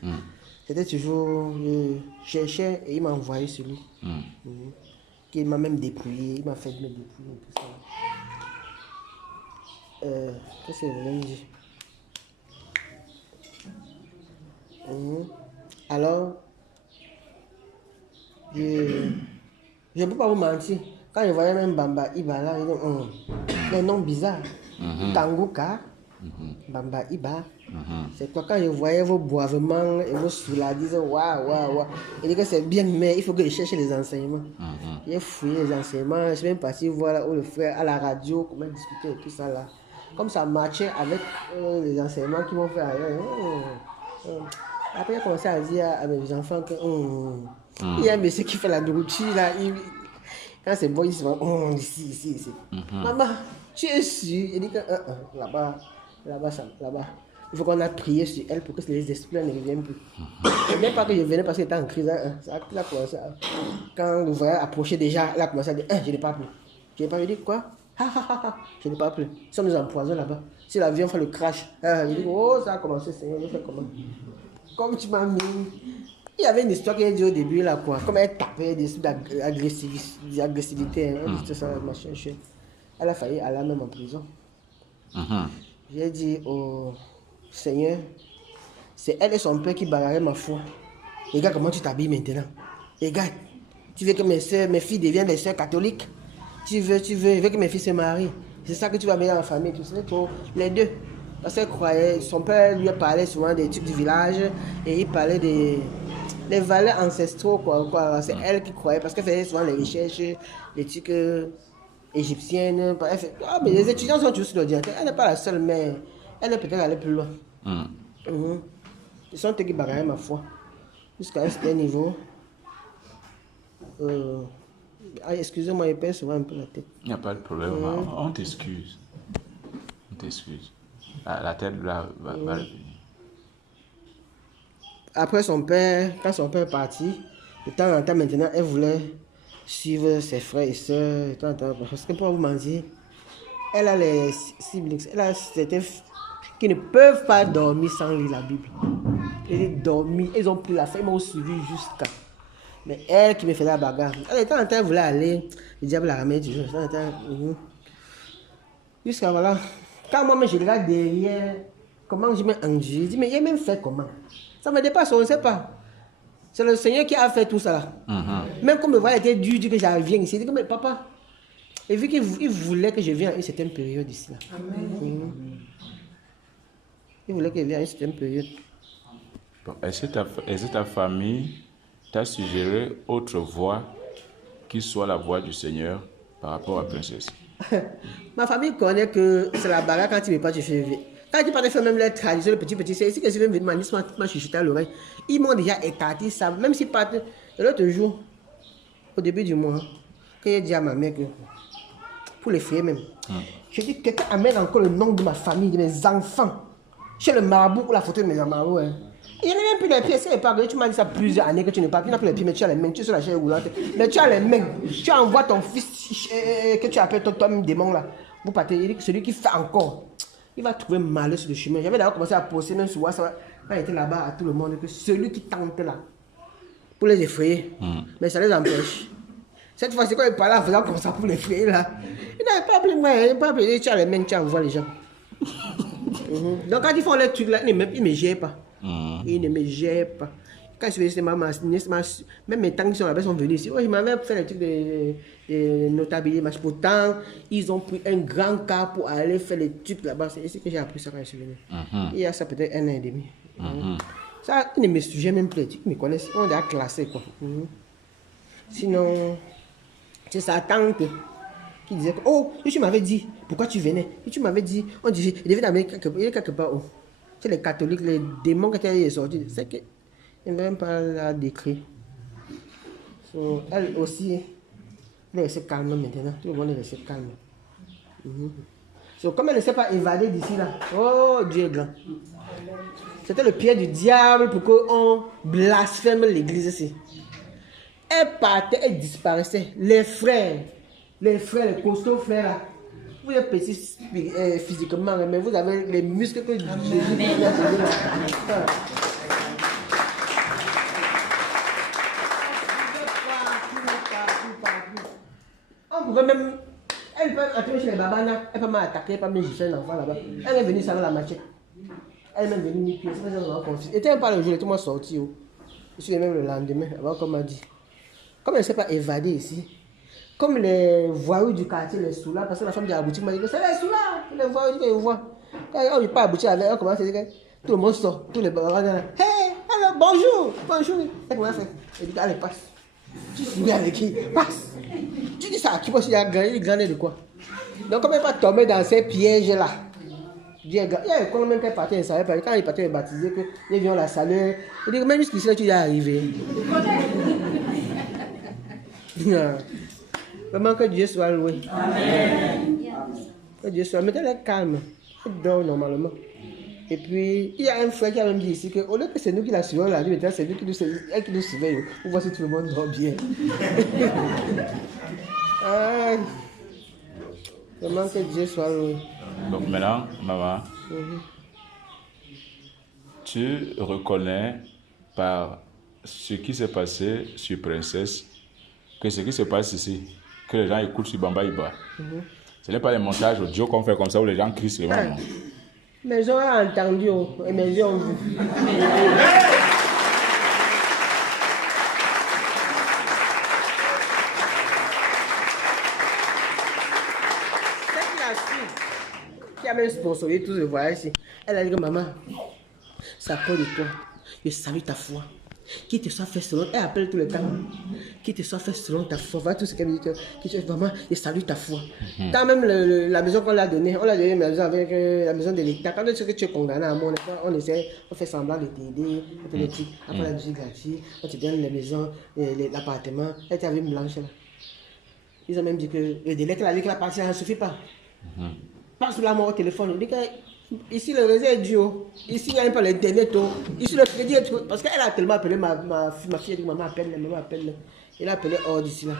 C'était toujours, je cherchais et il m'a envoyé celui. Qui m'a même dépouillé, il m'a fait me dépouiller tout ça. Qu'est-ce que je voulais me dire? Alors, je ne peux pas vous mentir. Quand je voyais même Bamba Iba là, il dit, les noms bizarres. Kanguka, Bamba Iba. C'est quoi quand je voyais vos boivements et vos souladises, waouh. Il dit que c'est bien, mais il faut que je cherche les enseignements. J'ai fouillé les enseignements, je suis même parti voir là où le frère à la radio, comment discuter et tout ça là. Comme ça marchait avec les enseignements qu'ils m'ont fait ailleurs. Après, j'ai commencé à dire à mes enfants que il y a un monsieur qui fait la nourriture là. Quand c'est bon, il se dit ici. Maman, tu es sûr? Il dit que là-bas. Il faut qu'on a prié sur elle pour que les esprits ne reviennent plus. Et même pas que je venais parce qu'il était en crise. Il a commencé à... Quand le voyage approchait déjà, il a commencé à dire je n'ai pas plus. Je n'ai pas dit quoi? Je n'ai pas plus. Si on nous empoisonne là-bas, si l'avion fait le crash, il dit ça a commencé, Seigneur, je fais comment? Comme tu m'as mis. Il y avait une histoire qui a dit au début là quoi. Comme elle tapait des trucs d'agressivité, tout ça, machin. Elle a failli aller même en prison. J'ai dit au Seigneur, c'est elle et son père qui bagarraient ma foi. Regarde comment tu t'habilles maintenant. Regarde, tu veux que mes filles deviennent des sœurs catholiques? Tu veux que mes filles se marient? C'est ça que tu vas mettre dans la famille, tout ça. Les deux. Parce qu'elle croyait, son père lui parlait souvent des trucs du village et il parlait des valeurs ancestraux, quoi. C'est elle qui croyait, parce qu'elle faisait souvent les recherches, les trucs égyptiennes. Mais les étudiants sont tous sur l'ordinateur. Elle n'est pas la seule, mais elle est peut-être allée plus loin. Ils sont eux qui bagarraient ma foi. Jusqu'à un certain niveau. Ah, excusez-moi, il pèse souvent un peu la tête. Il n'y a pas de problème. On t'excuse. On t'excuse. La tête là va revenir. Après son père, quand son père est parti, de temps en temps maintenant, elle voulait suivre ses frères et sœurs. De temps en temps, parce que pour vous mentir, elle a les siblings, elle a certains qui ne peuvent pas dormir sans lire la Bible. Ils ont pris la fin, ils m'ont suivi jusqu'à. Mais elle qui me fait la bagarre. Elle, de temps en temps, elle voulait aller. Le diable la ramène toujours. De temps en temps, jusqu'à voilà. Quand moi, je regarde derrière, comment je me endure, je dis, mais il a même fait comment? Ça me dépasse, on ne sait pas. C'est le Seigneur qui a fait tout ça là. Même comme me voit, il était dur, dit que j'arrive ici. Il dit, mais papa, et vu qu'il voulait que je vienne à une certaine période ici là. Il voulait que je vienne à une certaine période. Bon, est-ce que ta famille t'a suggéré autre voie qui soit la voie du Seigneur par rapport à Princesse? Ma famille connaît que c'est la bagarre quand il ne veut pas te faire. Quand tu parles de faire même les traditions, le petit, c'est ici que je viens de demander, m'a chuchoté à l'oreille. Ils m'ont déjà écarté ça, même si pas l'autre jour, au début du mois, quand j'ai dit à ma mère que, pour les frères même, je dis que quelqu'un amène encore le nom de ma famille, de mes enfants, chez le marabout ou la photo de mes marabouts. Hein. Il n'y a même plus les pieds, c'est pas que tu m'as dit ça plusieurs années que tu n'as pas, tu n'as plus les pieds, mais tu as les mains, tu es sur la chaise roulante, mais tu as les mains, tu envoies ton fils que tu appelles toi-même démon là, vous partez, il dit que celui qui fait encore, il va trouver malheur sur le chemin. J'avais d'abord commencé à poster même sur WhatsApp quand j'étais là-bas à tout le monde que celui qui tente là, pour les effrayer, mais ça les empêche. Cette fois-ci, quand il parlait en faisant comme ça pour les effrayer là, il n'avait pas appelé moi, il n'a pas appelé, tu as les mains, tu envoies les gens. Donc quand ils font les trucs là, ils ne me gèrent pas. Ils ne me gèrent pas. Quand je suis venu, même mes tanks qui sont là-bas sont venus ici. Je m'avais fait les trucs de notabilité. Pourtant, ils ont pris un grand car pour aller faire les trucs là-bas. C'est ici que j'ai appris ça quand je suis venu. Il y a ça peut-être 1 an et demi. Ça, ils ne me suivent même plus. Ils me connaissent. On est classé quoi. Sinon, c'est sa tante qui disait que, oh, tu m'avais dit, pourquoi tu venais? Et tu m'avais dit, on dit, il devait t'amener quelque part. Oh. C'est les catholiques, les démons qui étaient sortis. C'est que, il ne veut même pas la décrire. So, elle aussi, elle est restée calme maintenant. Tout le monde est resté calme. So, comme elle ne s'est pas évadée d'ici là, oh Dieu est grand. C'était le pied du diable pour qu'on blasphème l'église ici. Elle partait, elle disparaissait. Les frères, les costauds frères là, vous êtes petits physiquement, mais vous avez les muscles que Jésus a. On pourrait même. Elle peut entrer chez les babana, elle peut m'attaquer, elle peut me gifler l'enfant là-bas. Elle est venue ça avec la machette. Elle est même venue mi-pied, c'est pas ça qu'on confie. Et elle pas le jour, tout le monde sorti. Je suis même le lendemain, avant qu'on m'a dit. Comme elle ne s'est pas évadée ici, comme les voyous du quartier, les sous-là, parce que la femme de la boutique m'a dit que c'est les sous-là, les voyous qu'ils voient. Quand on n'est pas à la boutique avec eux, on commence à dire que tout le monde sort, tous les babana là. Hey, alors bonjour, bonjour. Elle commence à faire. Elle dit, allez, passe. Tu souris avec qui? Passe. Tu dis ça, tu vois s'il y a gagné de quoi? Donc, comme elle n'est pas tombée dans ces pièges-là, il y a quand même qu'elle partait, elle ne savait pas. Quand il partait baptiser, il vient la saluer. Il dit, même jusqu'ici, là, tu y es arrivé. Vraiment que Dieu soit loué. Amen. Que Dieu soit. Mettez-les calme. Elle dort normalement. Et puis, il y a un frère qui a même dit ici qu'au lieu que c'est nous qui la suivons la nuit, maintenant c'est nous qui nous surveillons. Pour voir si tout le monde dort bien. Vraiment que Dieu soit loué. Donc maintenant, maman, tu reconnais par ce qui s'est passé sur Princesse que ce qui se passe ici, que les gens écoutent sur Bamba Iba. Ce n'est pas les montages audio qu'on fait comme ça où les gens crient sur les mamans. Mes gens ont entendu et mes yeux ont vu. Qui a même sponsorisé tout ce voyage ici. Elle a dit que maman, ça peur de toi. Je salue ta foi. Qui te soit fait selon, elle appelle tout le temps. Qui te soit fait selon ta foi. Voilà tout ce qu'elle me dit. Qui te maman, je salue ta foi. Quand même la maison qu'on l'a donnée, on l'a donnée maison avec la maison de l'État. Quand on sait que tu es condamné à mort, on essaie, on fait semblant de t'aider, on fait des trucs. Après la musique gratuite, on te donne les maisons, l'appartement. Elle était avec Blanche là. Ils ont même dit que le délai qu'elle a dit qu'elle a passé, ça ne suffit pas. Passe la mort au téléphone. Il dit que ici le réseau est dur. Ici il n'y a même pas l'internet. Ici le crédit est trop. Parce qu'elle a tellement appelé ma fille. Elle dit maman appelle. Elle a appelé hors d'ici là.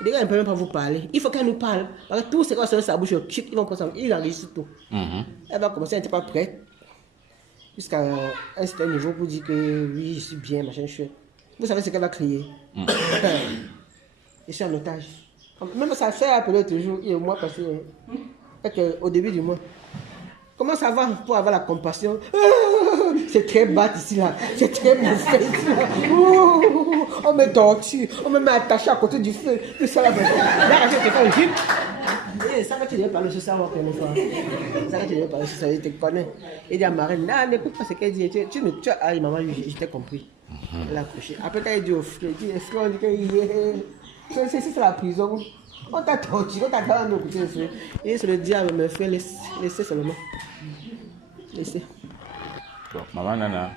Il dit qu'elle ne peut même pas vous parler. Il faut qu'elle nous parle. Parce que tout ce qu'on va sa bouche, ils vont prendre ça. Ils enregistrent tout. Elle va commencer, elle n'était pas prête. Jusqu'à un certain niveau pour dire que oui, je suis bien, machin chouette. Vous savez ce qu'elle va crier. Je suis en otage. Même sa soeur a appelé l'autre jour, et moi, parce que au début du mois. Comment ça va pour avoir la compassion? C'est très bas ici là, c'est très mauvais ici là. On me torture, on me met attaché à côté du feu. Tout ça là, là, je te fais un jupe. Ça va te dire parler sur ça, moi, première fois. Ça va te dire parler sur ça, je te connais. Il dit à Marine, non, n'écoute pas ce qu'elle dit. Tu ne tues. Ah, maman, je t'ai compris. Elle a accroché. Après, elle dit au frère, frère, on dit que c'est la prison. On t'a torturé, on t'a donné un côté, frère. Et c'est le diable, mais frère, laissez seulement. Laissez. Bon, Maman Nana,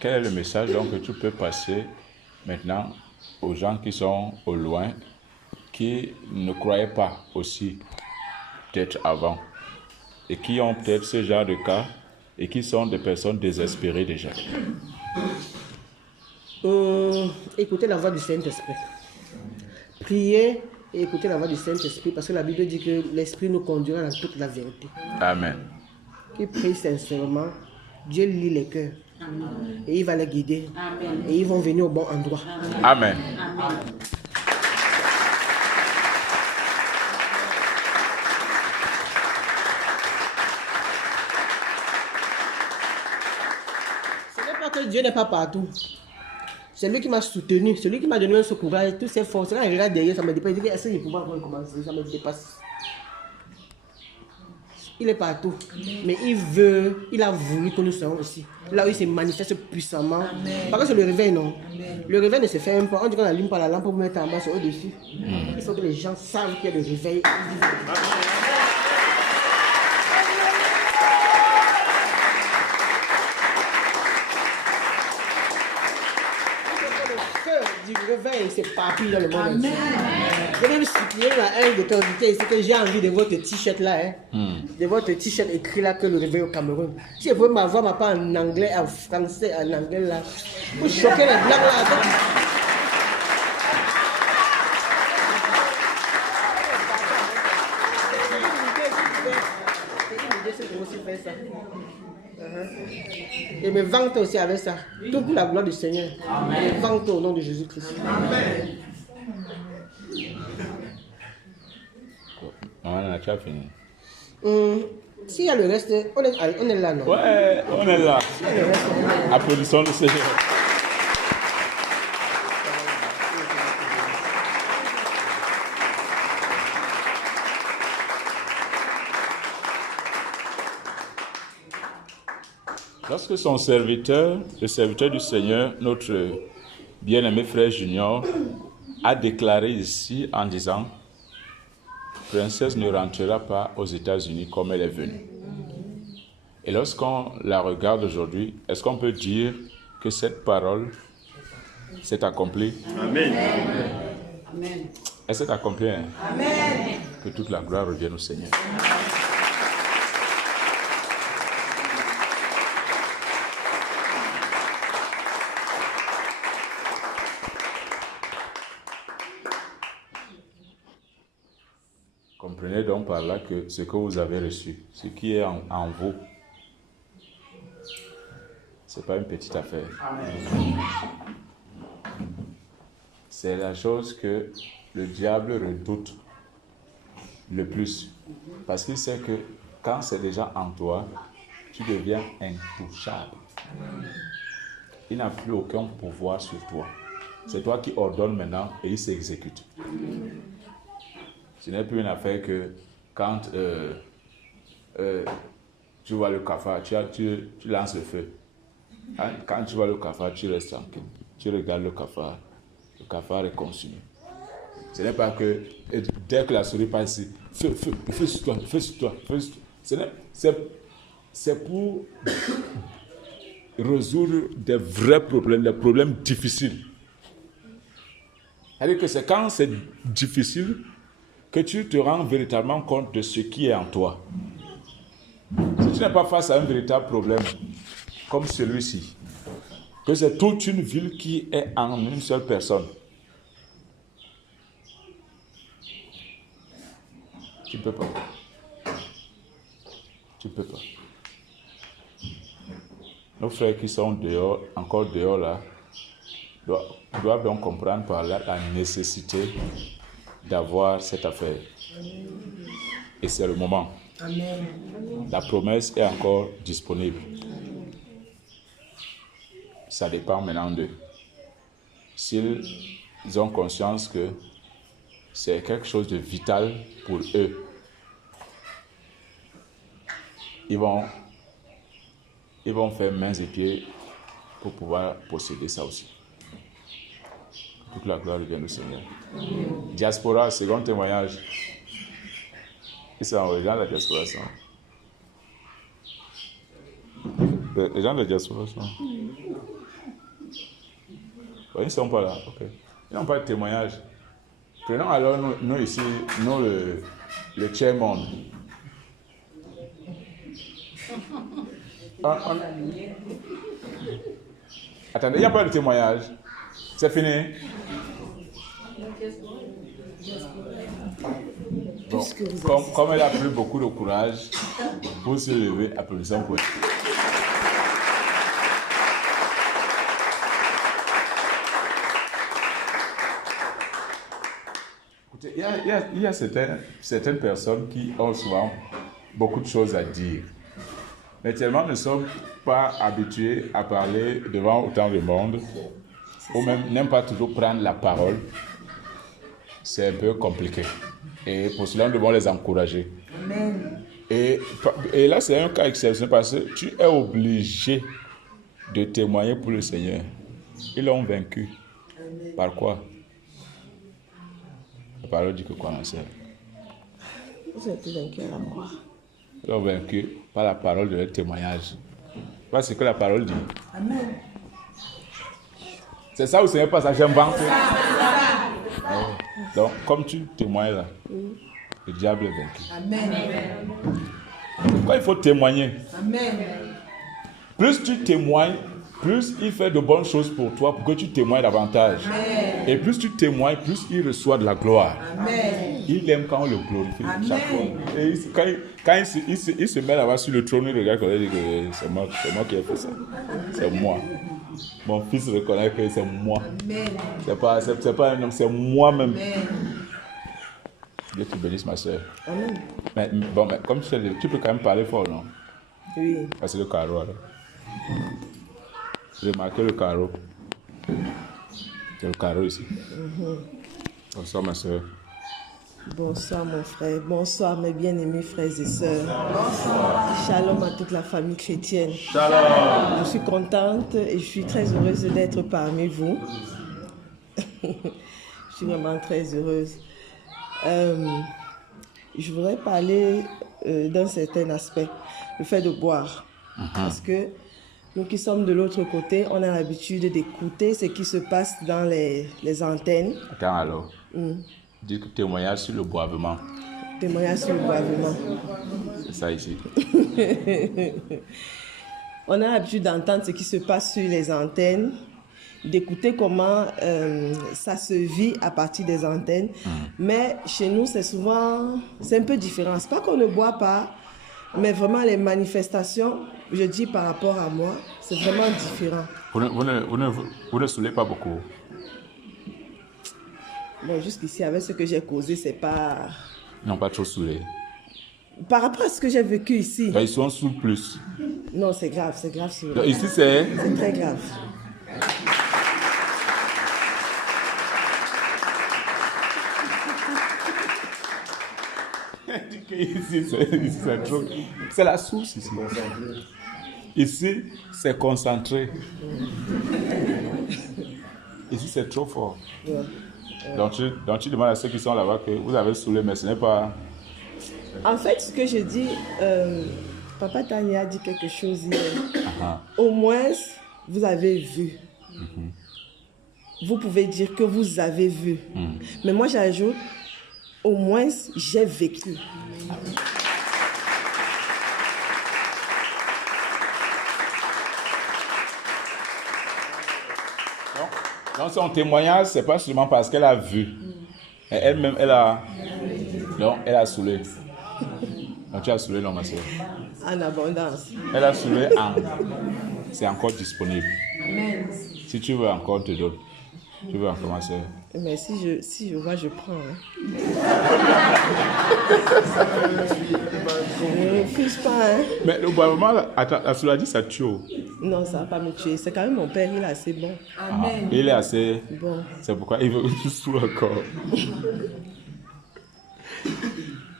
quel est le message donc que tu peux passer maintenant aux gens qui sont au loin, qui ne croyaient pas aussi peut-être avant, et qui ont peut-être ce genre de cas, et qui sont des personnes désespérées déjà? Écoutez la voix du Saint-Esprit. Priez et écoutez la voix du Saint-Esprit, parce que la Bible dit que l'Esprit nous conduira dans toute la vérité. Amen. Qui prie sincèrement, Dieu lit les cœurs. Amen. Et il va les guider. Amen. Et ils vont venir au bon endroit. Amen. Amen. Ce n'est pas que Dieu n'est pas partout. C'est lui qui m'a soutenu, c'est lui qui m'a donné ce courage, toutes ces forces. Quand il regarde derrière, ça me dépasse. Il dit, est-ce qu'il pourra recommencer? Ça me dépasse. Il est partout. Mais il a voulu que nous soyons aussi. Là où il se manifeste puissamment. Amen. Parce que c'est le réveil, non? Amen. Le réveil ne se fait même pas. On dit qu'on n'allume pas la lampe pour mettre en bas, c'est au-dessus. Il faut que les gens savent qu'il y a le réveil. Du réveil, c'est papille dans le monde entier. Je vais même supplier à un de tes invités ici que j'ai envie de votre t-shirt là, de votre t-shirt écrit là que le réveil au Cameroun. Si vous pouvez m'avoir ma part en anglais, en français, en anglais là, pour choquer les blancs là. Et me vante aussi avec ça. Tout pour la gloire du Seigneur. Amen. Me vante au nom de Jésus-Christ. Amen. On a déjà fini. S'il y a le reste, on est là, non? Ouais, on est là. Applaudissons le Seigneur. Lorsque son serviteur, le serviteur du Seigneur, notre bien-aimé frère Junior, a déclaré ici en disant « Princesse ne rentrera pas aux États-Unis comme elle est venue ». Et lorsqu'on la regarde aujourd'hui, est-ce qu'on peut dire que cette parole s'est accomplie? Amen. Amen. Elle s'est accomplie. Hein? Amen. Que toute la gloire revienne au Seigneur. Comprenez donc par là que ce que vous avez reçu, ce qui est en vous, ce n'est pas une petite affaire. C'est la chose que le diable redoute le plus. Parce qu'il sait que quand c'est déjà en toi, tu deviens intouchable. Il n'a plus aucun pouvoir sur toi. C'est toi qui ordonnes maintenant et il s'exécute. Ce n'est plus une affaire que quand tu vois le cafard, tu lances le feu. Quand tu vois le cafard, tu restes tranquille. Tu regardes le cafard est consumé. Ce n'est pas que dès que la souris passe ici, feu sur toi, feu sur toi, feu sur toi. C'est pour résoudre des vrais problèmes, des problèmes difficiles. C'est-à-dire que c'est quand c'est difficile que tu te rends véritablement compte de ce qui est en toi. Si tu n'es pas face à un véritable problème, comme celui-ci, que c'est toute une ville qui est en une seule personne, tu ne peux pas. Tu ne peux pas. Nos frères qui sont dehors, encore dehors là, doivent donc comprendre par là la nécessité d'avoir cette affaire. Et c'est le moment. Amen. La promesse est encore disponible. Ça dépend maintenant d'eux. S'ils ont conscience que c'est quelque chose de vital pour eux, ils vont faire mains et pieds pour pouvoir posséder ça aussi. Toute la gloire vient du Seigneur. Diaspora, second témoignage. Ils sont les gens de la diaspora. Les gens de la diaspora sont. Ils ne sont pas là. Okay. Ils n'ont pas de témoignage. Prenons alors nous ici, nous le tiers-monde. Attendez, il n'y a pas de témoignage. C'est fini. Bon, comme elle a pris beaucoup de courage pour se lever, applaudissons pour elle. Écoutez, il y a certaines personnes qui ont souvent beaucoup de choses à dire. Mais tellement ne sommes pas habitués à parler devant autant de monde, ou même n'aiment pas toujours prendre la parole, c'est un peu compliqué. Et pour cela, nous devons les encourager. Amen. Et là, c'est un cas exceptionnel parce que tu es obligé de témoigner pour le Seigneur. Ils l'ont vaincu. Amen. Par quoi? La parole dit que quoi, ma sœur? Vous êtes vaincu à la croix. Ils l'ont vaincu par la parole de leur témoignage. Voilà ce que la parole dit. Amen. C'est ça ou ce n'est pas ça? J'invente. Donc, comme tu témoignes là, le diable est vaincu. Amen. Pourquoi il faut témoigner? Amen. Plus tu témoignes, plus il fait de bonnes choses pour toi pour que tu témoignes davantage. Amen. Et plus tu témoignes, plus il reçoit de la gloire. Amen. Il aime quand on le glorifie chaque fois. Et quand il se met là-bas sur le trône, il regarde et il dit que c'est moi qui ai fait ça. C'est moi. Mon fils reconnaît que c'est moi. Amen. C'est pas un homme, c'est moi-même. Amen. Dieu te bénisse, ma soeur. Amen. Mais comme tu peux quand même parler fort, non? Oui. Ah, c'est le carreau, alors. J'ai marqué le carreau. C'est le carreau ici. Bonsoir, ma soeur. Bonsoir, mon frère. Bonsoir, mes bien-aimés frères et sœurs. Bonsoir. Shalom à toute la famille chrétienne. Shalom. Je suis contente et je suis très heureuse d'être parmi vous. Je suis vraiment très heureuse. Je voudrais parler d'un certain aspect, le fait de boire. Parce que nous qui sommes de l'autre côté, on a l'habitude d'écouter ce qui se passe dans les antennes. Attends alors. Dis que témoignage sur le boivement. Témoignage sur le boivement. C'est ça ici. On a l'habitude d'entendre ce qui se passe sur les antennes, d'écouter comment ça se vit à partir des antennes. Mais chez nous, c'est un peu différent. C'est pas qu'on ne boit pas, mais vraiment les manifestations, je dis par rapport à moi, c'est vraiment différent. Vous ne saoulez pas beaucoup? Bon, jusqu'ici, avec ce que j'ai causé, c'est pas... Non, pas trop saoulé. Par rapport à ce que j'ai vécu ici... Ils sont sous plus. Non, c'est grave. Donc, ici, c'est... C'est très grave. Ici, c'est trop... C'est la source, ici. Ici, c'est concentré. Ici, c'est trop fort. Ouais. Donc tu demandes à ceux qui sont là-bas que vous avez saoulé, mais ce n'est pas... En fait, ce que je dis, Papa Tania a dit quelque chose hier. Au moins, vous avez vu. Vous pouvez dire que vous avez vu. Mais moi, j'ajoute, au moins j'ai vécu. Donc son témoignage, c'est pas seulement parce qu'elle a vu. Elle-même, elle a saoulé. Donc tu as saoulé, non, ma soeur? En abondance. Elle a saoulé c'est encore disponible. Amen. Si tu veux encore, te donne. Tu veux encore, ma soeur? Mais si je vois, je prends. Hein. Je ne refuse pas. Hein. Mais le moment, la soulage, ça tue. Non, ça ne va pas me tuer. C'est quand même mon père, il est assez bon. Amen. Il est assez... Bon. C'est pourquoi il veut que tu saoules encore.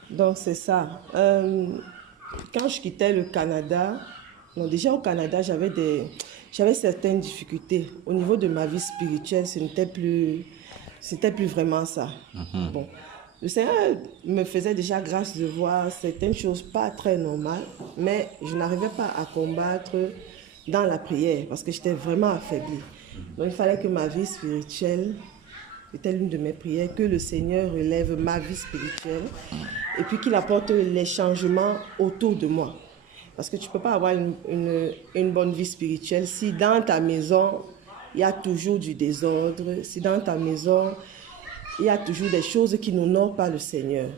Donc, c'est ça. Quand je quittais le Canada, non, déjà au Canada, j'avais certaines difficultés. Au niveau de ma vie spirituelle, c'était plus vraiment ça. Bon. Le Seigneur me faisait déjà grâce de voir certaines choses pas très normales, mais je n'arrivais pas à combattre dans la prière parce que j'étais vraiment affaiblie. Donc il fallait que ma vie spirituelle, c'était l'une de mes prières, que le Seigneur relève ma vie spirituelle et puis qu'il apporte les changements autour de moi. Parce que tu ne peux pas avoir une bonne vie spirituelle si dans ta maison, il y a toujours du désordre, si dans ta maison, il y a toujours des choses qui n'honorent pas le Seigneur.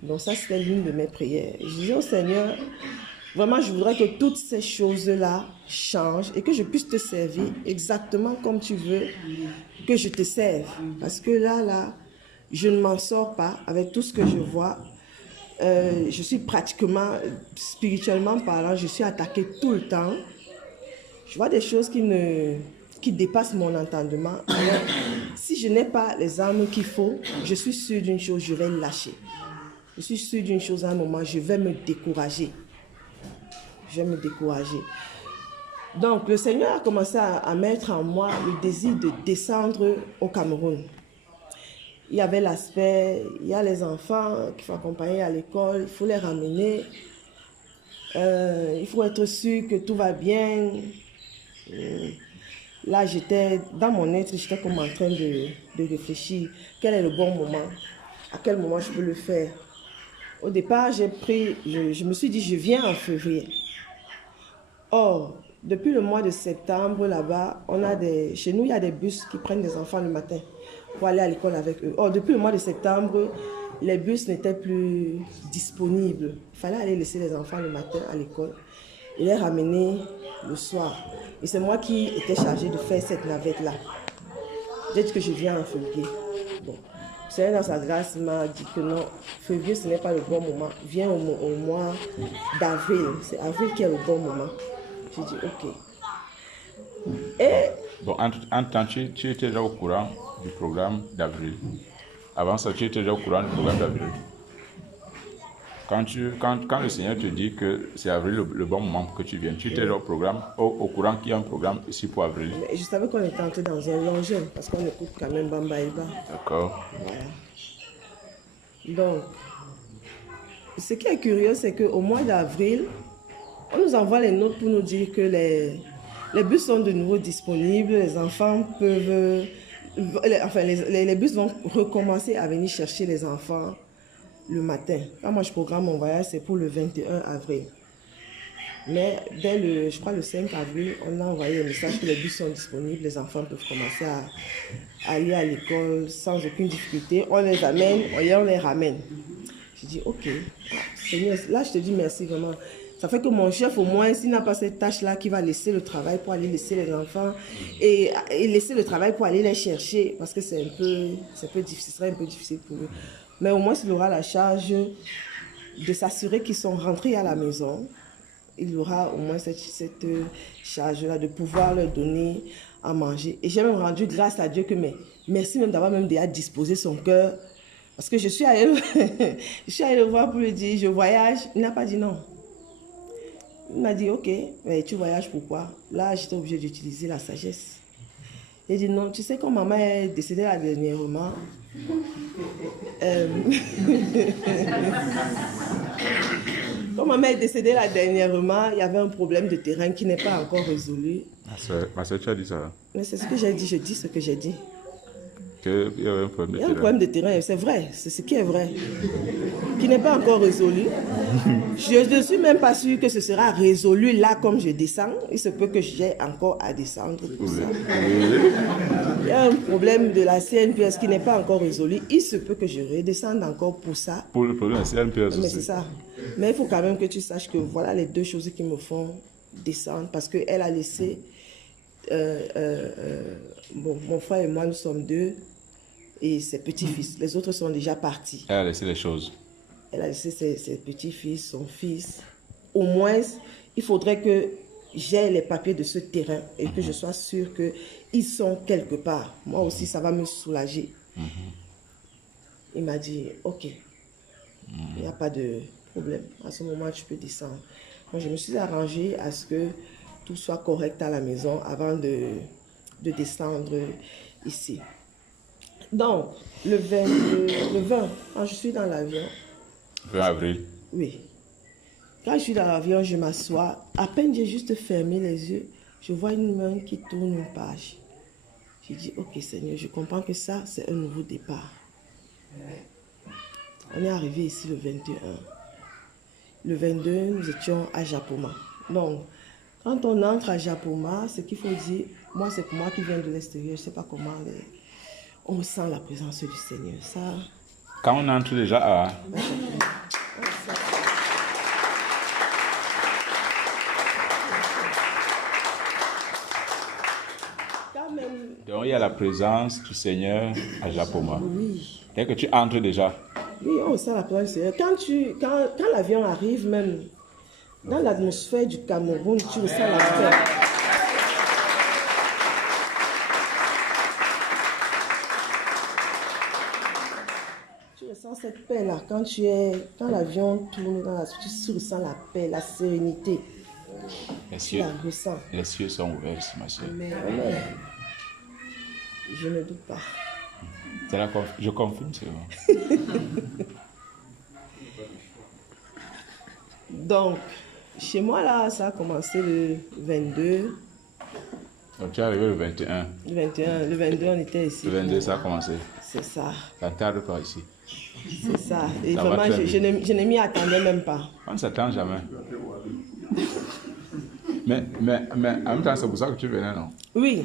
Donc ça, c'était l'une de mes prières. Je disais au Seigneur, vraiment, je voudrais que toutes ces choses-là changent et que je puisse te servir exactement comme tu veux que je te serve. Parce que là, je ne m'en sors pas avec tout ce que je vois. Je suis pratiquement, spirituellement parlant, je suis attaquée tout le temps. Je vois des choses qui dépassent mon entendement. Alors, si je n'ai pas les armes qu'il faut, je suis sûre d'une chose, je vais lâcher. Je suis sûre d'une chose à un moment, je vais me décourager. Je vais me décourager. Donc, le Seigneur a commencé à mettre en moi le désir de descendre au Cameroun. Il y avait l'aspect, il y a les enfants qu'il faut accompagner à l'école, il faut les ramener. Il faut être sûr que tout va bien. Là, dans mon être, j'étais comme en train de réfléchir. Quel est le bon moment? À quel moment je peux le faire? Au départ, je me suis dit, je viens en février. Or, depuis le mois de septembre, là-bas, chez nous, il y a des bus qui prennent des enfants le matin pour aller à l'école avec eux. Or, depuis le mois de septembre, les bus n'étaient plus disponibles. Il fallait aller laisser les enfants le matin à l'école et les ramener le soir. Et c'est moi qui étais chargée de faire cette navette-là. J'ai dit que je viens en février. Bon. Le Seigneur, dans sa grâce, m'a dit que non, février, ce n'est pas le bon moment. Viens au mois d'avril. C'est avril qui est le bon moment. J'ai dit, ok. Et... Bon, en temps, tu étais déjà au courant du programme d'avril. Avant ça, tu étais déjà au courant du programme d'avril. Quand le Seigneur te dit que c'est avril le bon moment pour que tu viennes, tu étais déjà au courant qu'il y a un programme ici pour avril. Mais je savais qu'on était entré dans un long jeûne parce qu'on écoute quand même Bamba Eba. D'accord. Voilà. Donc, ce qui est curieux, c'est qu'au mois d'avril, on nous envoie les notes pour nous dire que les bus sont de nouveau disponibles, les enfants peuvent... les bus vont recommencer à venir chercher les enfants le matin. Quand moi je programme mon voyage, c'est pour le 21 avril. Mais dès je crois le 5 avril, on a envoyé un message que les bus sont disponibles, les enfants peuvent commencer à aller à l'école sans aucune difficulté. On les amène, on les ramène. Je dis, ok, Seigneur, là je te dis merci vraiment. Ça fait que mon chef, au moins, s'il n'a pas cette tâche-là, qui va laisser le travail pour aller laisser les enfants et laisser le travail pour aller les chercher, parce que c'est un peu difficile, ce serait un peu difficile pour eux. Mais au moins, il aura la charge de s'assurer qu'ils sont rentrés à la maison. Il aura au moins cette charge-là de pouvoir leur donner à manger. Et j'ai même rendu grâce à Dieu que, merci même d'avoir même déjà disposé son cœur. Parce que je suis allée le voir pour lui dire, je voyage. Il n'a pas dit non. Il m'a dit, ok, mais tu voyages pourquoi? Là, j'étais obligée d'utiliser la sagesse. J'ai dit, non, tu sais, quand maman est décédée là dernièrement, quand maman est décédée là dernièrement, il y avait un problème de terrain qui n'est pas encore résolu. Ma soeur, tu as dit ça? Mais c'est ce que j'ai dit, je dis ce que j'ai dit. qu'il y avait un problème Il de y a un terrain. problème de terrain, c'est vrai, c'est ce qui est vrai, qui n'est pas encore résolu. Je ne suis même pas sûre que ce sera résolu là comme je descends. Il se peut que j'ai encore à descendre pour ça. Il y a un problème de la CNPS qui n'est pas encore résolu. Il se peut que je redescende encore pour ça. Pour le problème, c'est un peu Mais c'est ça. Mais il faut quand même que tu saches que voilà les deux choses qui me font descendre parce qu'elle a laissé... mon frère et moi, nous sommes deux et ses petits-fils. Les autres sont déjà partis. Elle a laissé les choses. Elle a laissé ses petits-fils, son fils. Au moins, il faudrait que j'ai les papiers de ce terrain et que je sois sûre qu'ils sont quelque part. Moi aussi, ça va me soulager. Il m'a dit, ok, il n'y a pas de problème. À ce moment, tu peux descendre. Moi, je me suis arrangée à ce que tout soit correct à la maison avant de descendre ici. Donc, le 20, quand je suis dans l'avion... 20 avril. Oui. Quand je suis dans l'avion, je m'assois. À peine j'ai juste fermé les yeux, je vois une main qui tourne une page. J'ai dit, ok Seigneur, je comprends que ça, c'est un nouveau départ. On est arrivé ici le 21. Le 22, nous étions à Japoma. Donc, quand on entre à Japoma, ce qu'il faut dire, moi c'est pour moi qui viens de l'extérieur, je ne sais pas comment, on ressent la présence du Seigneur. Ça, Quand on entre déjà à... quand même, Donc il y a la présence du Seigneur à Japoma. oui. Dès que tu entres déjà, Oui, on ressent la présence du Seigneur. Quand l'avion arrive, même dans l'atmosphère du Cameroun, tu ressens la paix. Tu ressens cette paix-là. Quand l'avion tourne dans la tu ressens la paix, la sérénité. les Tu cieux, la ressens. les cieux sont ouverts ici, ma soeur. Amen. Je ne doute pas. Je confirme, c'est bon. Donc, chez moi, là, ça a commencé le 22, Donc tu es arrivé le 21. le 21, le 22, on était ici. Le 22, ça a commencé. C'est ça, Ça ne tarde pas ici. c'est ça. Et Ça va vraiment, très je ne m'y attendais même pas. On ne s'attend jamais. mais en même temps, c'est pour ça que tu venais, non? Oui,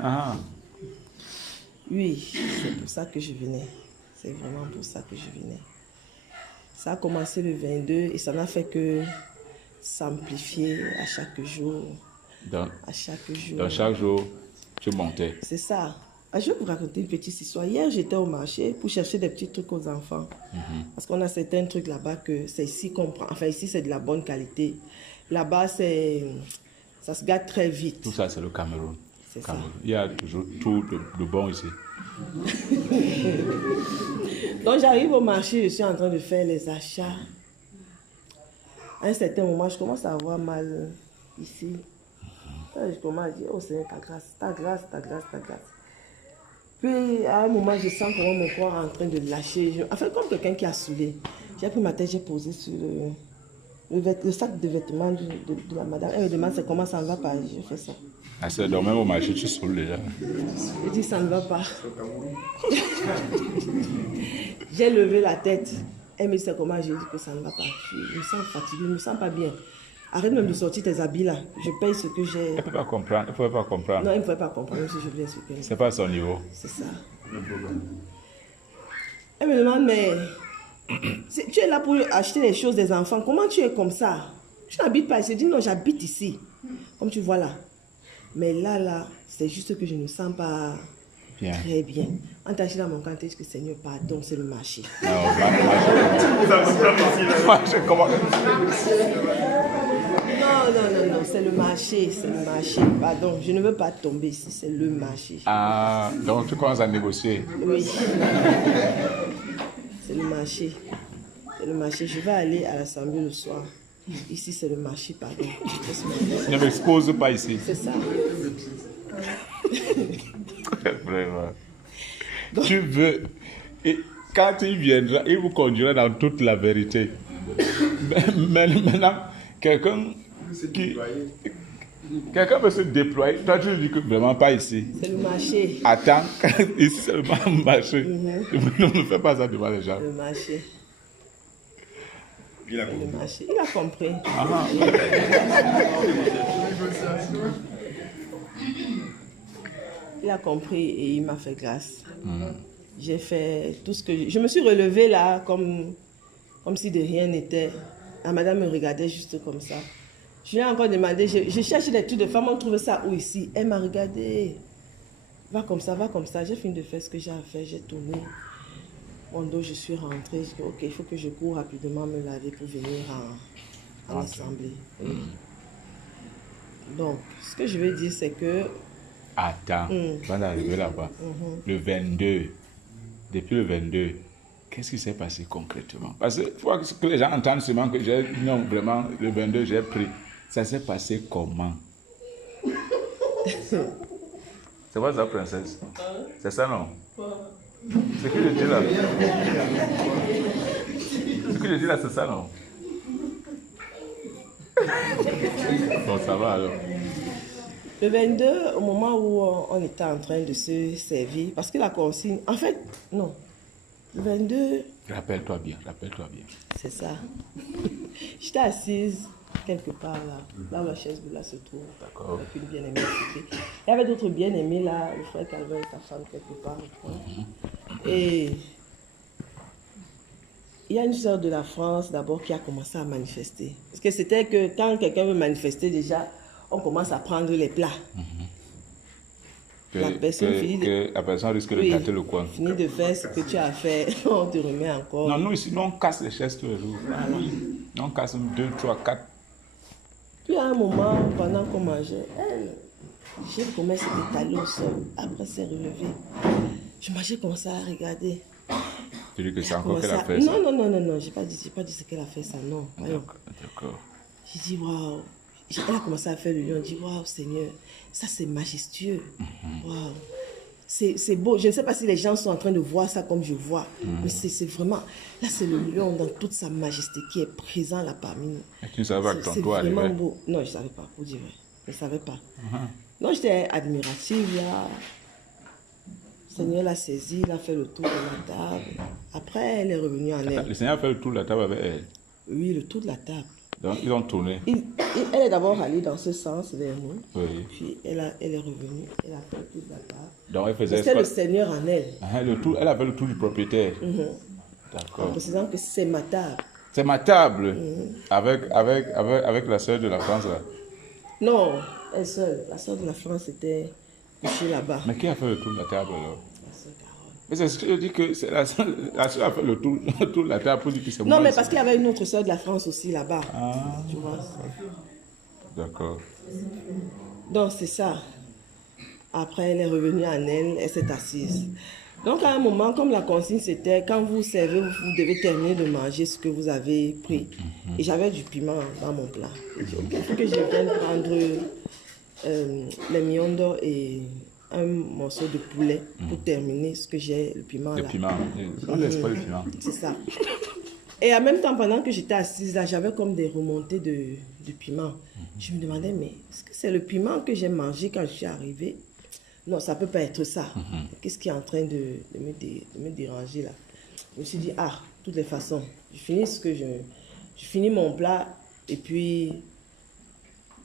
Ah, oui, c'est pour ça que je venais. C'est vraiment pour ça que je venais. Ça a commencé le 22 et ça n'a fait que s'amplifier à chaque jour. À chaque jour. dans chaque jour, tu montais. C'est ça. Ah, je vais vous raconter une petite histoire. Hier, j'étais au marché pour chercher des petits trucs aux enfants. Parce qu'on a certains trucs là-bas que c'est ici qu'on prend. Enfin, ici, c'est de la bonne qualité. Là-bas, ça se gâte très vite. Tout ça, c'est le Cameroun. C'est ça. Il y a toujours tout de bon ici. Donc, j'arrive au marché, je suis en train de faire les achats. À un certain moment, je commence à avoir mal ici. Je commence à dire, oh Seigneur, ta grâce, ta grâce, ta grâce, ta grâce. Puis, à un moment, je sens comment mon corps est en train de lâcher. Enfin, comme quelqu'un qui a saoulé. J'ai pris ma tête, j'ai posé sur le sac de vêtements de la madame. Elle me demande comment ça ne va pas. Je fais ça. Ah, c'est donc même au marché, tu saoules déjà. Je dis, ça ne va pas. J'ai levé la tête. Elle me dit, c'est comment? J'ai dit que ça ne va pas. Je me sens fatiguée, je ne me sens pas bien. Arrête même de sortir tes habits là. Je paye ce que j'ai. Elle ne peut pas comprendre. Elle ne pouvait pas comprendre. Non, il ne pouvait pas comprendre même si je voulais expliquer. C'est pas son niveau. C'est ça. Elle me demande, mais tu es là pour acheter les choses des enfants. Comment tu es comme ça? Tu n'habites pas ici. Je dis, non, j'habite ici. Comme tu vois là. Mais là, c'est juste que je ne me sens pas Bien. très bien. On t'a acheté dans mon camp, tu dis que Seigneur, pardon, c'est le marché. Non, marché, comment? Non, c'est le marché, Pardon, je ne veux pas tomber ici, c'est le marché. Ah, donc tu commences à négocier. Oui. C'est le marché. C'est le marché. Je vais aller à l'assemblée le soir. Ici, c'est le marché, pardon. Ne m'expose pas ici. C'est ça. Vraiment. Tu veux. Et quand il viendra, il vous conduira dans toute la vérité. Mais maintenant, quelqu'un Quelqu'un peut se déployer. Toi, tu dis que vraiment pas ici. C'est le marché. Attends, ici c'est le marché. Ne me fais pas ça devant les gens. Le marché. Il a Le compris. marché. Il a compris. Il a compris et il m'a fait grâce. J'ai fait tout ce que... Je me suis relevée là comme si de rien n'était. La madame me regardait juste comme ça. Je lui ai encore demandé, je cherche des trucs de femmes, on trouve ça où ici? Elle m'a regardé. Va comme ça, va comme ça. J'ai fini de faire ce que j'ai à faire, j'ai tourné. Mon dos, je suis rentrée. Je dis, ok, il faut que je cours rapidement me laver pour venir à l'assemblée. Oui. Donc, ce que je veux dire, c'est que... Attends, avant d'arriver là-bas, le 22, depuis le 22, qu'est-ce qui s'est passé concrètement? Parce qu'il faut que les gens entendent seulement que non, vraiment, le 22, j'ai pris. Ça s'est passé comment? C'est quoi ça, princesse? C'est ça, non? Ce que je dis là. Ce que je dis là, c'est ça, non? Bon, ça va alors. Le 22, au moment où on était en train de se servir, parce que la consigne, en fait, non. Le 22, Rappelle-toi bien, rappelle-toi bien. c'est ça. J'étais assise quelque part là où la chaise de là se trouve. D'accord. Avec une bien-aimée. Il y avait d'autres bien-aimés là, le frère Calvin et sa femme quelque part. Et il y a une sœur de la France d'abord qui a commencé à manifester. Parce que c'était que quand quelqu'un veut manifester déjà, on commence à prendre les plats. La personne finit que la personne risque de gâter le coin. Finit de faire ce que tu as fait, on te remet encore. Non, nous ici, nous, on casse les chaises tous les jours. Voilà. Nous, on casse 2, 3, 4. Puis à un moment, pendant qu'on mangeait, j'ai commencé à s'étaler au sol. Après, c'est relevé. Je mangeais comme ça à regarder. Tu dis que c'est encore qu'elle a Ça... fait ça? Non, j'ai pas dit ce qu'elle a fait ça, non. Voyons. D'accord. J'ai dit, waouh. Elle a commencé à faire le lion. J'ai dit, waouh, Seigneur, ça c'est majestueux. Waouh. C'est beau. Je ne sais pas si les gens sont en train de voir ça comme je vois. Mais c'est vraiment... Là, c'est le lion dans toute sa majesté qui est présent là parmi nous. Et tu ne savais pas que ton C'est toit vraiment arrivait? beau. Non, je ne savais pas, pour dire vrai. Je ne savais pas. Non, j'étais admirative là. Le Seigneur l'a saisi, il a fait le tour de la table. Après, elle est revenue en elle. Le Seigneur a fait le tour de la table avec elle. Oui, le tour de la table. Donc, ils ont tourné. Elle est d'abord allée dans ce sens vers nous. Oui. Puis elle est revenue, elle a fait le tour de la table. Donc, elle faisait... C'était le Seigneur en elle. Elle a fait le tour du propriétaire. En D'accord. précisant que c'est ma table. C'est ma table. Avec la sœur de la France, là. Non, elle seule. La sœur de la France était couchée là-bas. Mais qui a fait le tour de la table, alors? La sœur Carole. Mais c'est ce que je dis que c'est la sœur a fait le tour de la table pour dire que c'est moi. Non, mais ici. parce qu'il y avait une autre sœur de la France aussi là-bas. Ah, Tu vois. d'accord. Donc, c'est ça. Après, elle est revenue en elle, elle s'est assise. Donc, à un moment, comme la consigne, c'était quand vous servez, vous devez terminer de manger ce que vous avez pris. Et j'avais du piment dans mon plat. J'ai dit, ok, il faut que je vienne prendre les miondo et un morceau de poulet pour terminer ce que j'ai, le piment Le là. piment. On ne laisse pas le piment. C'est ça. Et en même temps, pendant que j'étais assise là, j'avais comme des remontées de piment. Je me demandais, mais est-ce que c'est le piment que j'ai mangé quand je suis arrivée? Non, ça ne peut pas être ça. Qu'est-ce qui est en train de me déranger là? Je me suis dit, de toutes les façons, je finis mon plat et puis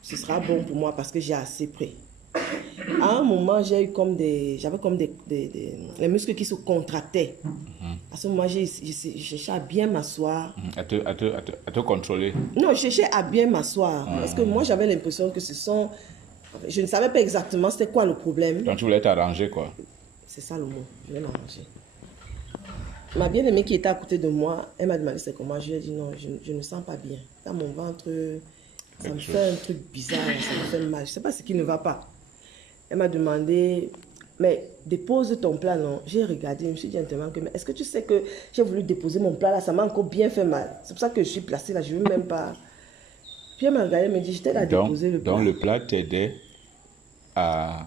ce sera bon pour moi parce que j'ai assez pris. À un moment, j'avais comme les muscles qui se contractaient. À ce moment, je cherchais à bien m'asseoir. À te contrôler. Non, je cherchais à bien m'asseoir. Parce que moi, j'avais l'impression que je ne savais pas exactement c'était quoi le problème. Donc tu voulais t'arranger, quoi. C'est ça le mot, je vais m'arranger. Ma bien-aimée qui était à côté de moi, elle m'a demandé c'est comment. Je lui ai dit non, je ne sens pas bien. Dans mon ventre, ça me fait un truc bizarre, ça me fait mal. Je ne sais pas ce qui ne va pas. Elle m'a demandé, mais dépose ton plat, non? J'ai regardé, je me suis dit gentiment que, mais est-ce que tu sais que j'ai voulu déposer mon plat là, ça m'a encore bien fait mal. C'est pour ça que je suis placée là, je ne veux même pas. Puis elle m'a regardé, elle m'a dit, je t'aide à déposer le plat. Donc le plat t'aidait à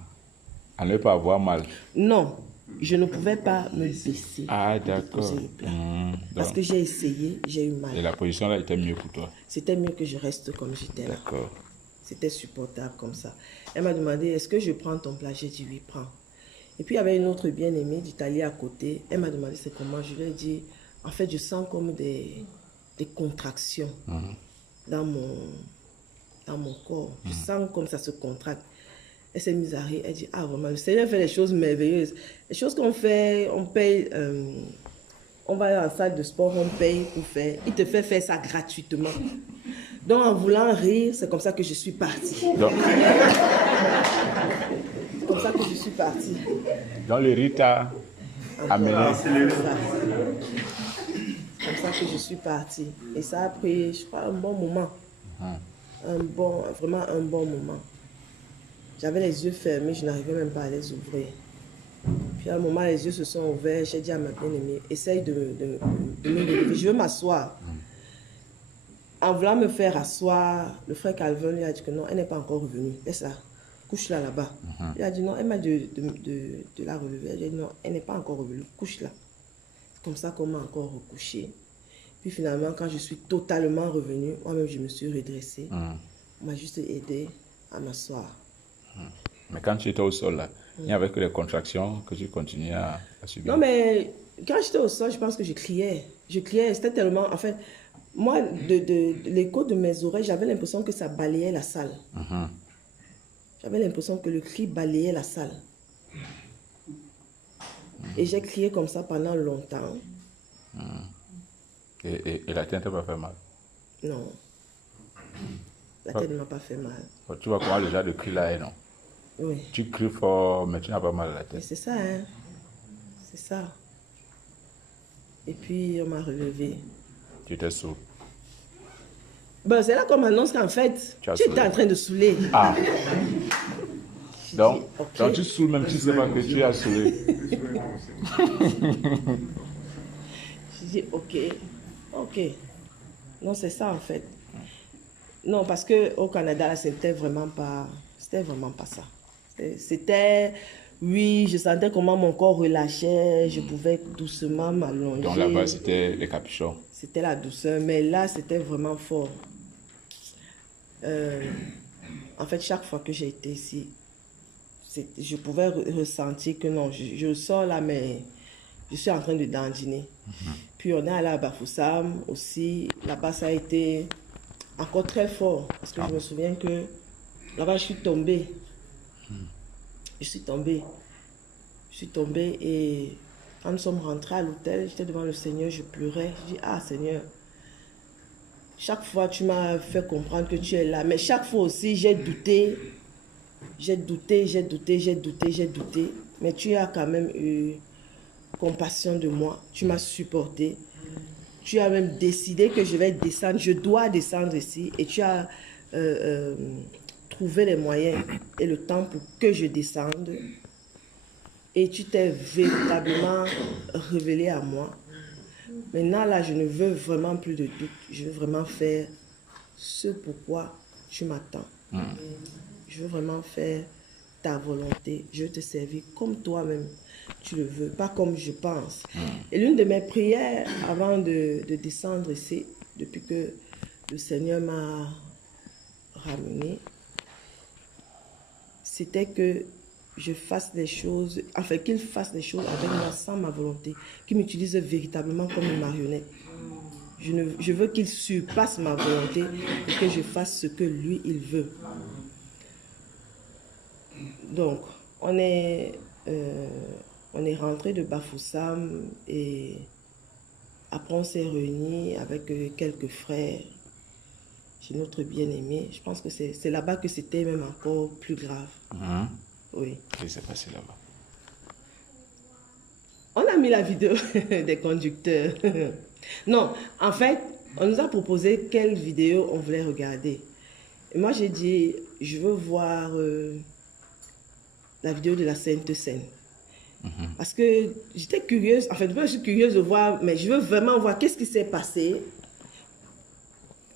ne pas avoir mal. Non, je ne pouvais pas me baisser. Ah, d'accord. Déposer le plat. Parce que j'ai essayé, j'ai eu mal. Et la position là était mieux pour toi. C'était mieux que je reste comme j'étais là. D'accord. C'était supportable comme ça. Elle m'a demandé, est-ce que je prends ton plat? J'ai dit oui, prends. Et puis, il y avait une autre bien-aimée d'Italie à côté. Elle m'a demandé c'est comment. Je lui ai dit, en fait, je sens comme des contractions dans mon corps. Je sens comme ça se contracte. Elle s'est mise à rire. Elle dit, ah vraiment, le Seigneur fait des choses merveilleuses. Les choses qu'on fait, on paye, on va à la salle de sport, on paye pour faire. Il te fait faire ça gratuitement. Donc, en voulant rire, c'est comme ça que je suis partie. C'est comme ça que je suis partie. Dans le rite à amené. C'est comme ça que je suis partie. Et ça a pris, je crois, un bon moment. Vraiment un bon moment. J'avais les yeux fermés, je n'arrivais même pas à les ouvrir. Puis à un moment, les yeux se sont ouverts. J'ai dit à ma bien-aimée, essaye de me lever. Je veux m'asseoir. En voulant me faire asseoir, le frère Calvin lui a dit que non, elle n'est pas encore revenue. Laisse-la, couche-la là-bas. Il a dit non, elle m'a dit de la relever. Elle a dit non, elle n'est pas encore revenue, couche-la. C'est comme ça qu'on m'a encore recouché. Puis finalement, quand je suis totalement revenue, moi-même je me suis redressée. On m'a juste aidé à m'asseoir. Mais quand tu étais au sol, là, il n'y avait que les contractions que tu continuais à subir. Non, mais quand j'étais au sol, je pense que je criais. Je criais, c'était tellement... En fait, moi, de l'écho de mes oreilles, j'avais l'impression que ça balayait la salle. J'avais l'impression que le cri balayait la salle. Et j'ai crié comme ça pendant longtemps. Et la tête ne t'a pas fait mal? Non. La tête ne m'a pas fait mal. Tu vois comment le genre de cri là est, non? Oui. Tu cries fort, mais tu n'as pas mal à la Mais tête. c'est ça, hein. C'est ça. Et puis, on m'a relevé. Tu étais sourd. Ben, c'est là qu'on m'annonce qu'en fait, Tu as tu étais saoulé. en train de saouler. Ah, Je donc, dis, ok. donc tu saoules même, tu ne sais pas que tu as saoulé. Je dis, ok, ok. Non, c'est ça en fait. Non, parce qu'au Canada, là, c'était vraiment pas ça. C'était, oui, je sentais comment mon corps relâchait, je pouvais doucement m'allonger. Donc là-bas, c'était les capuchons. C'était la douceur, mais là, c'était vraiment fort. En fait, chaque fois que j'ai été ici, je pouvais ressentir que non, je sors là, mais je suis en train de dandiner. Puis on est allé à Bafoussam aussi. Là-bas, ça a été encore très fort. Parce que je me souviens que là-bas, je suis tombée. Je suis tombée. Et quand nous sommes rentrés à l'hôtel, j'étais devant le Seigneur, je pleurais. Je dis, ah Seigneur, chaque fois tu m'as fait comprendre que tu es là. Mais chaque fois aussi, j'ai douté. J'ai douté. Mais tu as quand même eu compassion de moi. Tu m'as supporté. Tu as même décidé que je vais descendre. Je dois descendre ici. Et tu as trouvé les moyens et le temps pour que je descende. Et tu t'es véritablement révélé à moi. Maintenant, là, je ne veux vraiment plus de doute. Je veux vraiment faire ce pourquoi tu m'attends. Je veux vraiment faire ta volonté. Je veux te servir comme toi-même tu le veux, pas comme je pense. Et l'une de mes prières avant de descendre ici, depuis que le Seigneur m'a ramené, c'était que je fasse des choses, enfin qu'il fasse des choses avec moi sans ma volonté, qu'il m'utilise véritablement comme une marionnette. Je veux qu'il surpasse ma volonté et que je fasse ce que lui, il veut. Donc, on est rentré de Bafoussam et après on s'est réunis avec quelques frères chez notre bien-aimé. Je pense que c'est là-bas que c'était même encore plus grave. Oui. Qu'est-ce qui s'est passé là-bas? On a mis la vidéo des conducteurs. Non, en fait, on nous a proposé quelle vidéo on voulait regarder. Et moi, j'ai dit, je veux voir la vidéo de la Sainte Seine. Parce que j'étais curieuse, en fait, moi, je suis curieuse de voir, mais je veux vraiment voir qu'est-ce qui s'est passé.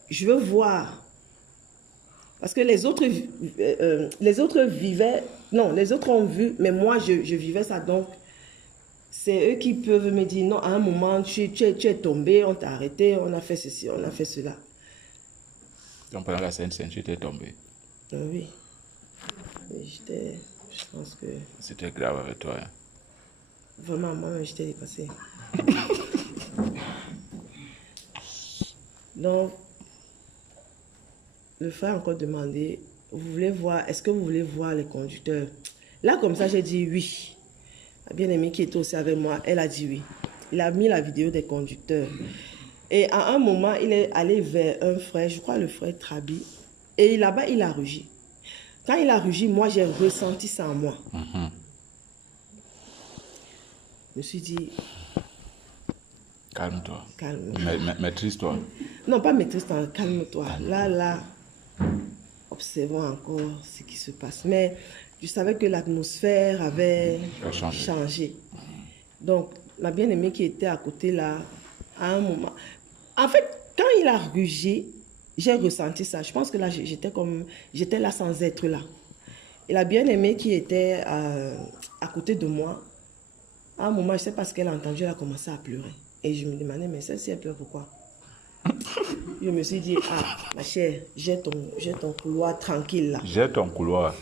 Je veux voir. Parce que les autres vivaient, non, les autres ont vu, mais moi, je vivais ça. Donc, c'est eux qui peuvent me dire, non, à un moment, tu es tombé, on t'a arrêté, on a fait ceci, on a fait cela. Donc pendant la Sainte Seine, tu étais tombé. Oui. Oui, je pense que C'était grave avec toi. Hein. vraiment, moi, j'étais dépassée. Donc, le frère a encore demandé, est-ce que vous voulez voir les conducteurs? Là, comme ça, j'ai dit oui. La bien-aimée qui était aussi avec moi, elle a dit oui. Il a mis la vidéo des conducteurs. Et à un moment, il est allé vers un frère, je crois le frère Trabi. Et là-bas, il a rugi. Quand il a rugi, moi, j'ai ressenti ça en moi. Je me suis dit... Calme-toi. Calme-toi. Maîtrise-toi. Non, pas maîtrise-toi, calme-toi. Là, observons encore ce qui se passe. Mais je savais que l'atmosphère avait changé. Donc, ma bien-aimée qui était à côté là, à un moment... En fait, quand il a rugi, j'ai ressenti ça. Je pense que là, j'étais là sans être là. Et la bien-aimée qui était à côté de moi, à un moment, je ne sais pas ce qu'elle a entendu, elle a commencé à pleurer. Et je me demandais, mais celle-ci, elle pleure pourquoi? Je me suis dit, ah, ma chère, j'ai ton couloir tranquille là. J'ai ton couloir.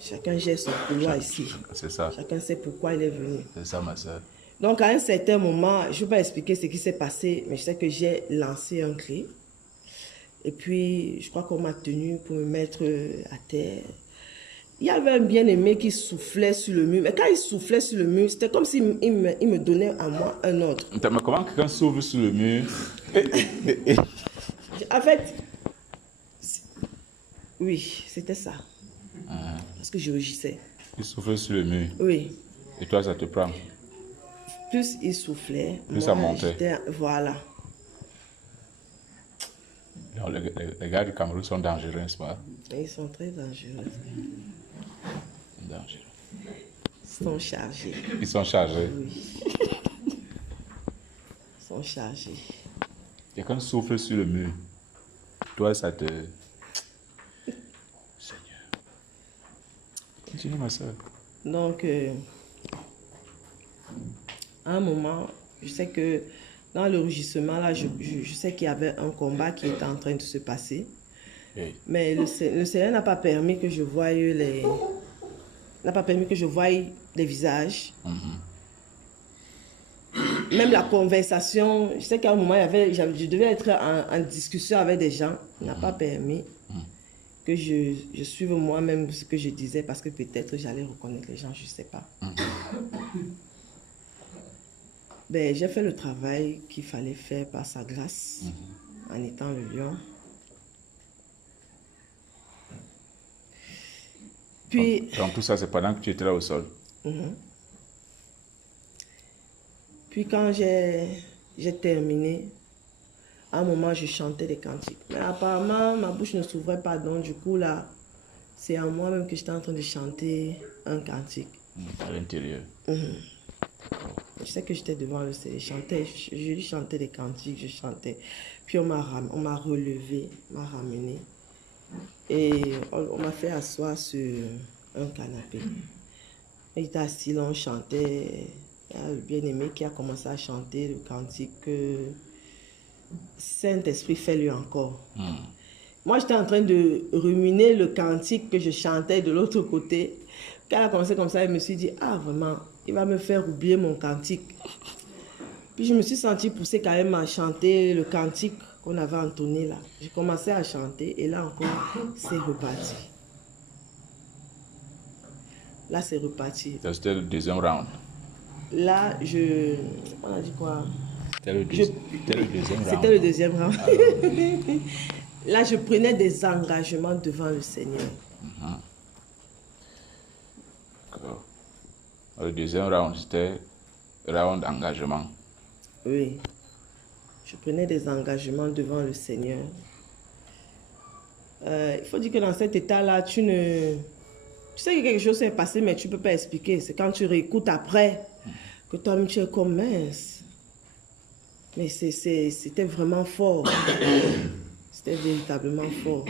Chacun gère son couloir ici. C'est ça. Chacun sait pourquoi il est venu. C'est ça, ma soeur. Donc, à un certain moment, je ne vais pas expliquer ce qui s'est passé, mais je sais que j'ai lancé un cri. Et puis, je crois qu'on m'a tenu pour me mettre à terre. Il y avait un bien-aimé qui soufflait sur le mur. Mais quand il soufflait sur le mur, c'était comme s'il me donnait à moi un ordre. Mais comment quelqu'un souffle sur le mur? En fait, oui, c'était ça. Parce que je rugissais. Il souffle sur le mur. Oui. Et toi, ça te prend? Plus il soufflait, plus ça montait. Voilà. Non, les gars du Cameroun sont dangereux, n'est-ce pas? Ils sont très dangereux. Dangereux. Ils sont chargés. Ils sont chargés? Oui. Ils sont chargés. Quelqu'un souffle sur le mur. Toi, ça te... Seigneur. Continue, ma soeur. Donc, à un moment, je sais que dans le rugissement, là, je sais qu'il y avait un combat qui était en train de se passer. Hey. Mais le Seigneur n'a pas permis que je voie les visages. Même la conversation, je sais qu'à un moment, je devais être en discussion avec des gens. Il n'a pas permis que je suive moi-même ce que je disais parce que peut-être j'allais reconnaître les gens, je ne sais pas. Ben, j'ai fait le travail qu'il fallait faire par sa grâce en étant le lion. Puis, donc tout ça, c'est pendant que tu étais là au sol. Puis quand j'ai terminé, à un moment, je chantais des cantiques. Mais apparemment, ma bouche ne s'ouvrait pas. Donc, du coup, là, c'est en moi-même que j'étais en train de chanter un cantique. À l'intérieur. Je sais que j'étais devant le Seigneur. Je lui chantais des cantiques, je chantais. Puis on m'a relevé, m'a ramené. Et on m'a fait asseoir sur un canapé. Il était assis là, on chantait. Il y a le bien-aimé qui a commencé à chanter le cantique que Saint-Esprit fait-lui encore. Moi, j'étais en train de ruminer le cantique que je chantais de l'autre côté. Quand elle a commencé comme ça, je me suis dit, ah vraiment, il va me faire oublier mon cantique. Puis je me suis sentie poussée quand même à chanter le cantique qu'on avait entonné là. J'ai commencé à chanter et là encore, c'est reparti. Là, c'est reparti. C'était le deuxième round. Là, on a dit quoi? C'était le deuxième round. C'était le deuxième round. Là, je prenais des engagements devant le Seigneur. Le deuxième round, c'était round engagement. Oui. Je prenais des engagements devant le Seigneur. Il faut dire que dans cet état-là, tu sais que quelque chose s'est passé, mais tu ne peux pas expliquer. C'est quand tu réécoutes après que toi-même tu es comme mince. Mais c'était vraiment fort. C'était véritablement fort.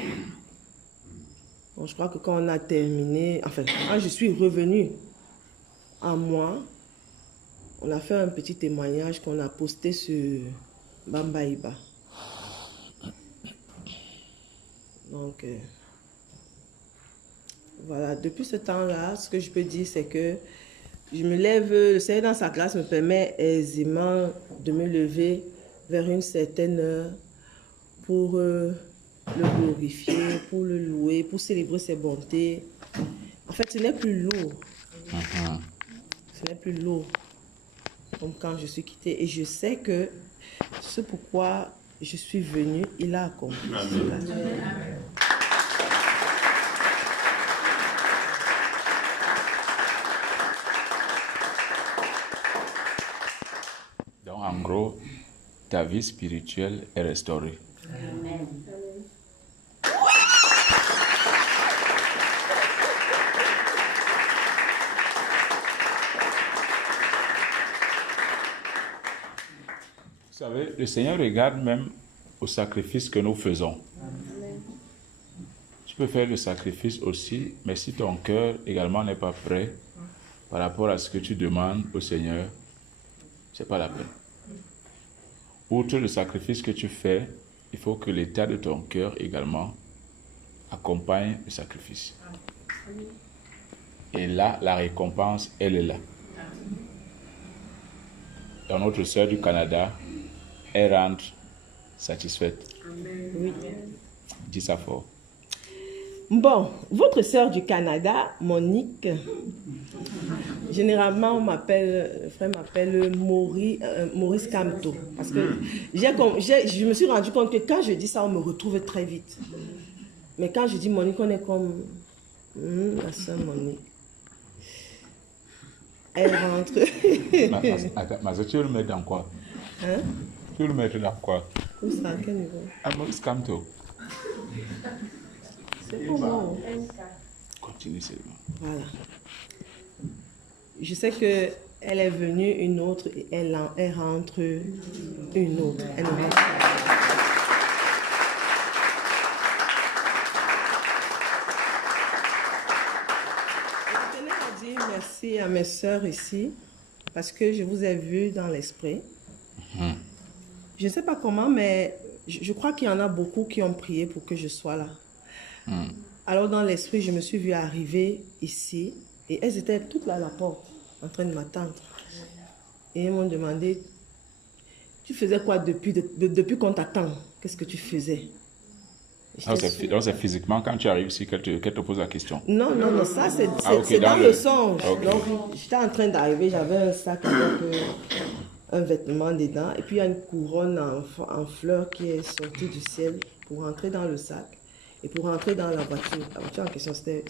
Donc, je crois que quand on a terminé, enfin, quand je suis revenue à moi, on a fait un petit témoignage qu'on a posté sur Bambaïba. Donc, Voilà, depuis ce temps-là, ce que je peux dire, c'est que je me lève, le Seigneur dans sa grâce me permet aisément de me lever vers une certaine heure pour le glorifier, pour le louer, pour célébrer ses bontés. En fait, ce n'est plus lourd. Ce n'est plus lourd comme quand je suis quittée. Et je sais que ce pourquoi je suis venue, il a accompli cela. Donc, en gros, ta vie spirituelle est restaurée. Amen. Vous savez, le Seigneur regarde même au sacrifice que nous faisons. Tu peux faire le sacrifice aussi, mais si ton cœur également n'est pas prêt par rapport à ce que tu demandes au Seigneur, ce n'est pas la peine. Outre le sacrifice que tu fais, il faut que l'état de ton cœur également accompagne le sacrifice. Et là, la récompense, elle est là. Dans notre sœur du Canada, elle rentre satisfaite. Oui. Dis ça fort. Bon, votre sœur du Canada, Monique, généralement, le frère m'appelle Maurice Camto. Parce que je me suis rendu compte que quand je dis ça, on me retrouve très vite. Mais quand je dis Monique, on est comme la sœur Monique. Elle rentre. Mais tu veux le mettre dans quoi? Hein? Tu veux le mettre dans quoi? Où ça? À quel niveau? À Maurice Camto. C'est comment? Continue seulement. Voilà. Je sais que elle est venue une autre et elle rentre une autre. Elle ne rentre pas. Je tenais à dire merci à mes sœurs ici parce que je vous ai vu dans l'esprit. Je ne sais pas comment, mais je crois qu'il y en a beaucoup qui ont prié pour que je sois là. Alors dans l'esprit, je me suis vue arriver ici et elles étaient toutes là à la porte en train de m'attendre. Et elles m'ont demandé, tu faisais quoi depuis qu'on t'attend? Qu'est-ce que tu faisais? Donc c'est physiquement quand tu arrives ici qu'elle te pose la question. Non, ça c'est Okay, dans le songe. Okay. Donc j'étais en train d'arriver, j'avais un sac avec un vêtement dedans et puis il y a une couronne en fleurs qui est sortie du ciel pour rentrer dans le sac et pour rentrer dans la voiture. La voiture en question, c'était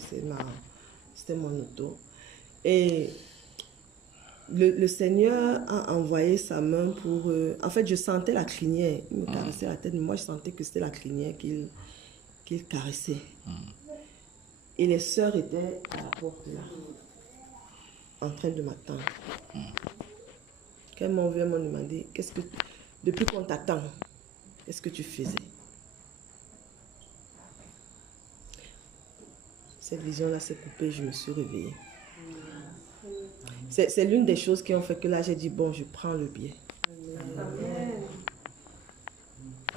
mon auto. Et le Seigneur a envoyé sa main pour... en fait, je sentais la crinière. Il me caressait la tête, mais moi, je sentais que c'était la crinière qu'il caressait. Et les sœurs étaient à la porte là, en train de m'attendre. Quand elles m'ont vu, elles m'ont demandé, depuis qu'on t'attend, qu'est-ce que tu faisais? Cette vision-là s'est coupée, je me suis réveillée. C'est l'une des choses qui ont fait que là, j'ai dit, bon, je prends le billet.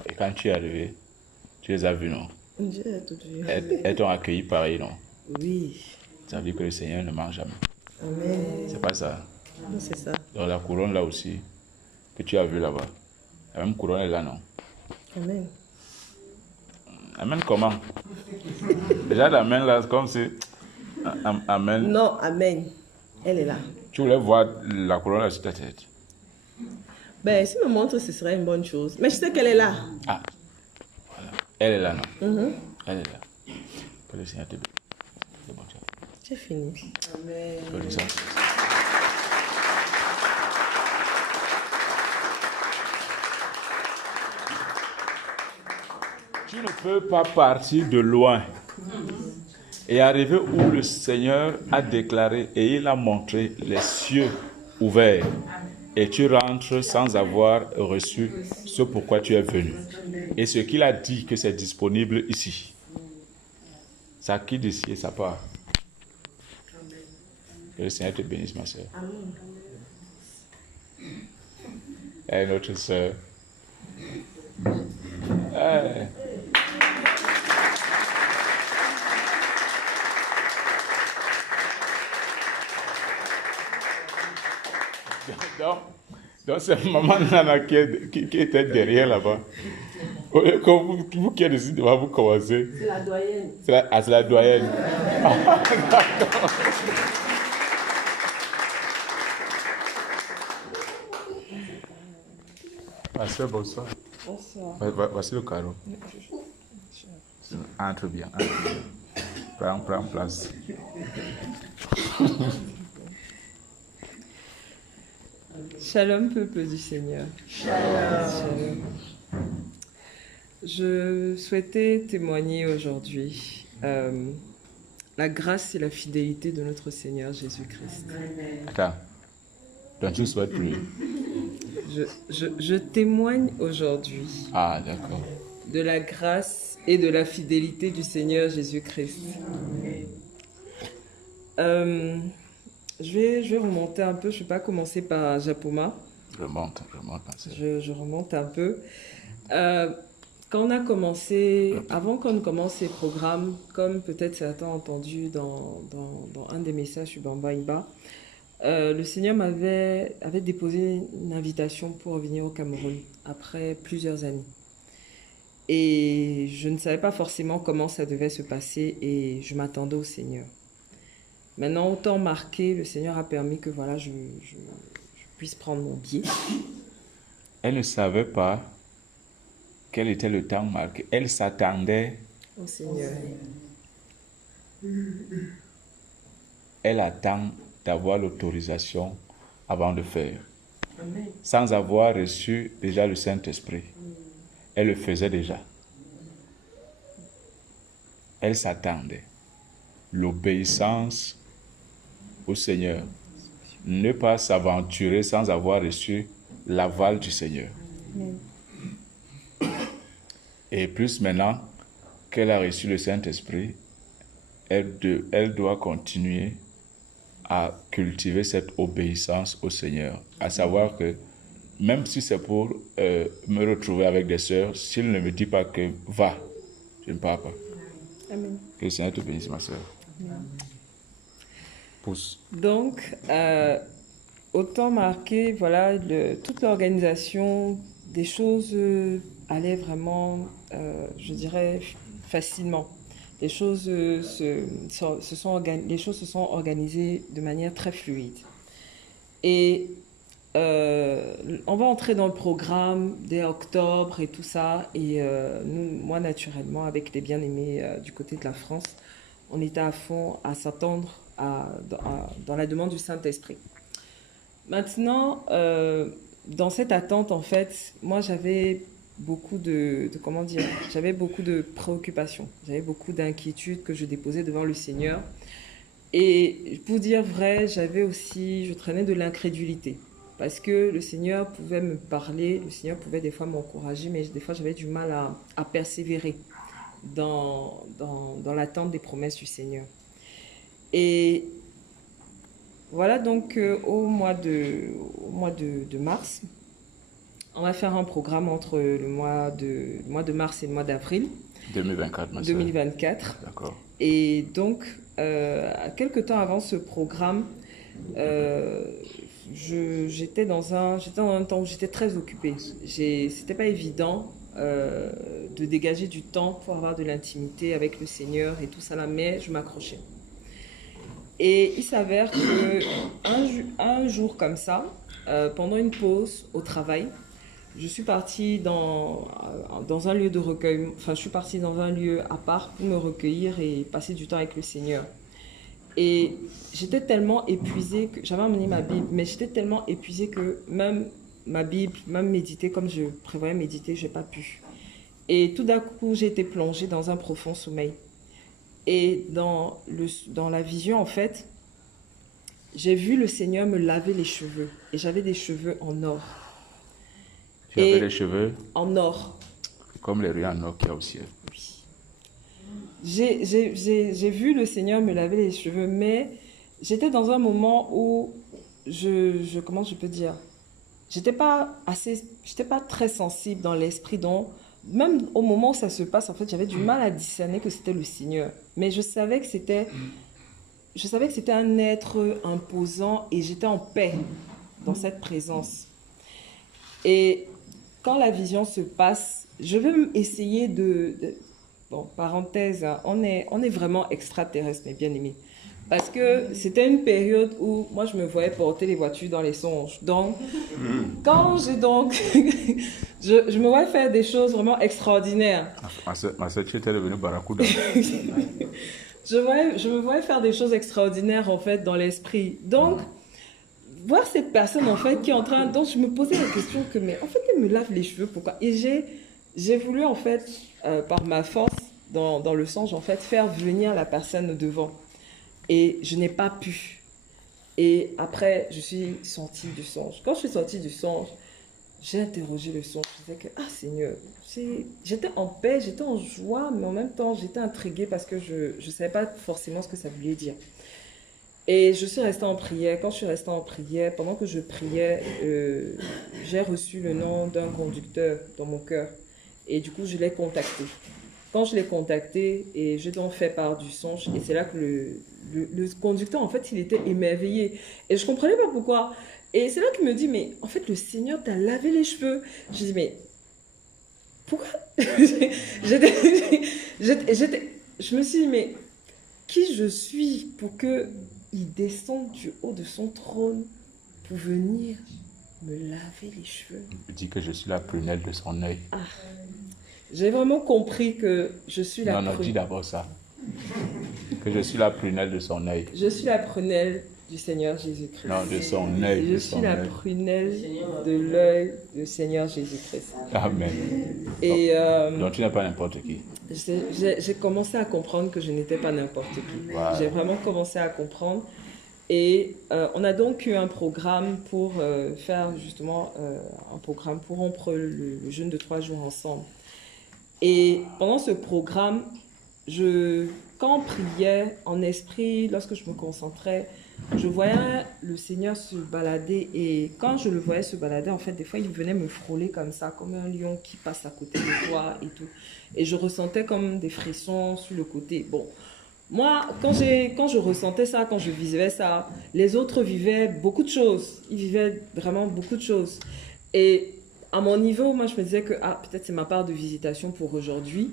Et quand tu es arrivé, tu les as vus, non? J'ai tout vu. Elles t'ont accueilli pareil, non? Oui. Ça veut dire que le Seigneur ne ment jamais. Amen. C'est pas ça. Non, c'est ça. Dans la couronne là aussi, que tu as vu là-bas, la même couronne est là, non? Amen. Amen comment? Déjà l'amen là, comme c'est... Amen. Non, amen. Elle est là. Tu voulais voir la couronne là sur ta tête. Ben, si me montre, ce serait une bonne chose. Mais je sais qu'elle est là. Ah, voilà. Elle est là, non? Elle est là. Que le Seigneur te bénisse. C'est bon, tu as J'ai fini. Amen. fait ça. Tu ne peux pas partir de loin et arriver où le Seigneur a déclaré et il a montré les cieux ouverts. Et tu rentres sans avoir reçu ce pourquoi tu es venu. Et ce qu'il a dit que c'est disponible ici. Ça quitte d'ici et ça part. Que le Seigneur te bénisse, ma soeur. Et notre soeur. Donc c'est maman Nana qui était derrière là-bas. Quand vous qui êtes ici devant, vous commencez. C'est la doyenne. C'est la doyenne. D'accord. Pasteur, bonsoir. Bonsoir. Voici le carreau. Entre bien. Prends place. Shalom, peuple du Seigneur. Shalom. Je souhaitais témoigner aujourd'hui la grâce et la fidélité de notre Seigneur Jésus-Christ. Attends. Donc tu souhaites plus. Je témoigne aujourd'hui Ah, d'accord. de la grâce et de la fidélité du Seigneur Jésus-Christ. Je vais remonter un peu, je ne vais pas commencer par Japoma. Remonte. Je remonte un peu. Quand on a commencé, avant qu'on commence ces programmes, comme peut-être certains ont entendu dans un des messages sur Bamba Imba, le Seigneur avait déposé une invitation pour revenir au Cameroun après plusieurs années. Et je ne savais pas forcément comment ça devait se passer et je m'attendais au Seigneur. Maintenant, au temps marqué, le Seigneur a permis que voilà, je puisse prendre mon billet. Elle ne savait pas quel était le temps marqué. Elle s'attendait. Au Seigneur. Elle attend d'avoir l'autorisation avant de faire. Amen. Sans avoir reçu déjà le Saint-Esprit. Elle le faisait déjà. Elle s'attendait. L'obéissance au Seigneur. Ne pas s'aventurer sans avoir reçu l'aval du Seigneur. Amen. Et plus maintenant qu'elle a reçu le Saint-Esprit, elle doit continuer à cultiver cette obéissance au Seigneur. À savoir que même si c'est pour me retrouver avec des sœurs, s'il ne me dit pas que va, je ne pars pas. Amen. Que le Seigneur te bénisse, ma sœur. Pousse. Donc, autant marqué, voilà, toute l'organisation des choses allait vraiment, je dirais, facilement. Les choses se sont organisées de manière très fluide. Et on va entrer dans le programme dès octobre et tout ça. Et moi, naturellement, avec les bien-aimés du côté de la France, on était à fond à s'attendre dans la demande du Saint-Esprit. Maintenant, dans cette attente, en fait, moi, j'avais beaucoup j'avais beaucoup de préoccupations, j'avais beaucoup d'inquiétudes que je déposais devant le Seigneur. Et pour dire vrai, je traînais de l'incrédulité. Parce que le Seigneur pouvait me parler, le Seigneur pouvait des fois m'encourager, mais des fois j'avais du mal à persévérer dans l'attente des promesses du Seigneur. Et voilà, donc au mois de mars, on va faire un programme entre le mois de mars et le mois d'avril. 2024, ma sœur. 2024. D'accord. Et donc, quelque temps avant ce programme, j'étais dans un temps où j'étais très occupée. C'était pas évident de dégager du temps pour avoir de l'intimité avec le Seigneur et tout ça là, mais je m'accrochais. Et il s'avère qu'un jour comme ça, pendant une pause au travail, je suis partie dans un lieu de recueil. Enfin, je suis partie dans un lieu à part pour me recueillir et passer du temps avec le Seigneur. Et j'étais tellement épuisée que j'avais amené ma Bible, mais j'étais tellement épuisée que même ma Bible, même méditer comme je prévoyais méditer, je n'ai pas pu. Et tout d'un coup, j'ai été plongée dans un profond sommeil. Et dans la vision, en fait, j'ai vu le Seigneur me laver les cheveux. Et j'avais des cheveux en or. Tu avais les cheveux en or. Comme les rayons en or qu'il y a au ciel. Oui. J'ai vu le Seigneur me laver les cheveux, mais j'étais dans un moment où comment je peux dire, j'étais pas très sensible dans l'esprit, donc même au moment où ça se passe, en fait, j'avais du mal à discerner que c'était le Seigneur. Mais je savais que c'était un être imposant et j'étais en paix dans cette présence. Et quand la vision se passe, je vais essayer bon, parenthèse, hein, on est vraiment extraterrestre, mes bien-aimés. Parce que c'était une période où moi, je me voyais porter les voitures dans les songes. Donc, quand j'ai donc... je me voyais faire des choses vraiment extraordinaires. Ma soeur, tu étais devenue Barracuda. Je me voyais faire des choses extraordinaires, en fait, dans l'esprit. Donc, voir cette personne, en fait, qui est en train... Donc, je me posais la question que, mais en fait, elle me lave les cheveux, pourquoi? Et j'ai voulu, en fait, par ma force, dans le songe, en fait, faire venir la personne devant. Et je n'ai pas pu. Et après, je suis sortie du songe. Quand je suis sortie du songe, j'ai interrogé le songe. Je disais que, ah Seigneur, j'étais en paix, j'étais en joie, mais en même temps, j'étais intriguée parce que je ne savais pas forcément ce que ça voulait dire. Et je suis restée en prière. Quand je suis restée en prière, pendant que je priais, j'ai reçu le nom d'un conducteur dans mon cœur. Et du coup, je l'ai contacté. Quand je l'ai contacté, et j'ai donc fait part du songe, et c'est là que le conducteur, en fait, il était émerveillé. Et je ne comprenais pas pourquoi. Et c'est là qu'il me dit, mais en fait, le Seigneur t'a lavé les cheveux. Je dis, mais pourquoi? Je me suis dit, mais qui je suis pour qu'il descende du haut de son trône pour venir me laver les cheveux? Il dit que je suis la prunelle de son œil. Ah. J'ai vraiment compris que je suis la prunelle. Non, dis d'abord ça. Que je suis la prunelle de son œil. Je suis la prunelle du Seigneur Jésus-Christ. Non, de son œil. Je suis la prunelle de l'œil du Seigneur Jésus-Christ. Amen. Et, donc tu n'es pas n'importe qui. J'ai commencé à comprendre que je n'étais pas n'importe qui. Voilà. J'ai vraiment commencé à comprendre. Et on a donc eu un programme pour faire justement un programme pour rompre le jeûne de 3 jours ensemble. Et pendant ce programme, quand on priait en esprit, lorsque je me concentrais, je voyais le Seigneur se balader. Et quand je le voyais se balader, en fait, des fois, il venait me frôler comme ça, comme un lion qui passe à côté de toi et tout. Et je ressentais comme des frissons sur le côté. Bon, moi, quand je ressentais ça, quand je vivais ça, les autres vivaient beaucoup de choses. Ils vivaient vraiment beaucoup de choses. Et à mon niveau, moi, je me disais que peut-être c'est ma part de visitation pour aujourd'hui,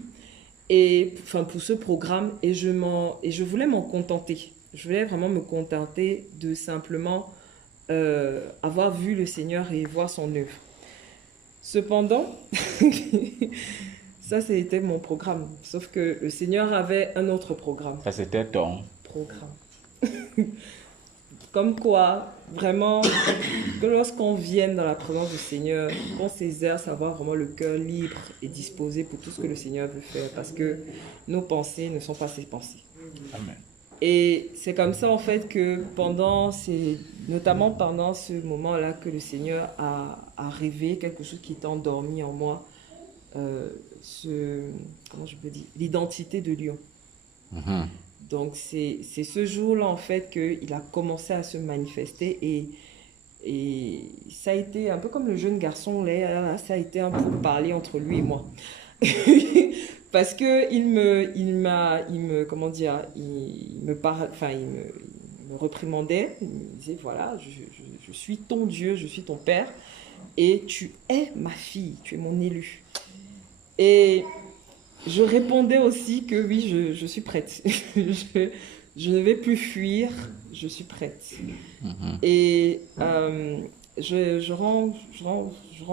et enfin pour ce programme, et je voulais m'en contenter. Je voulais vraiment me contenter de simplement avoir vu le Seigneur et voir son œuvre. Cependant, ça c'était mon programme, sauf que le Seigneur avait un autre programme. Ça c'était ton programme. Comme quoi, vraiment, que lorsqu'on vienne dans la présence du Seigneur, qu'on s'exerce à avoir vraiment le cœur libre et disposé pour tout ce que le Seigneur veut faire, parce que nos pensées ne sont pas ses pensées. Amen. Et c'est comme ça, en fait, que notamment pendant ce moment-là, que le Seigneur a rêvé quelque chose qui était endormi en moi, comment je peux dire, l'identité de lion. Mm-hmm. Donc, c'est ce jour-là, en fait, qu'il a commencé à se manifester. Et ça a été un peu comme le jeune garçon, là, ça a été un peu parler entre lui et moi. Parce qu'il me reprimandait. Il me disait, voilà, je suis ton Dieu, je suis ton Père. Et tu es ma fille, tu es mon élu. Et je répondais aussi que oui, je suis prête. je ne vais plus fuir, je suis prête. Mm-hmm. Et je rends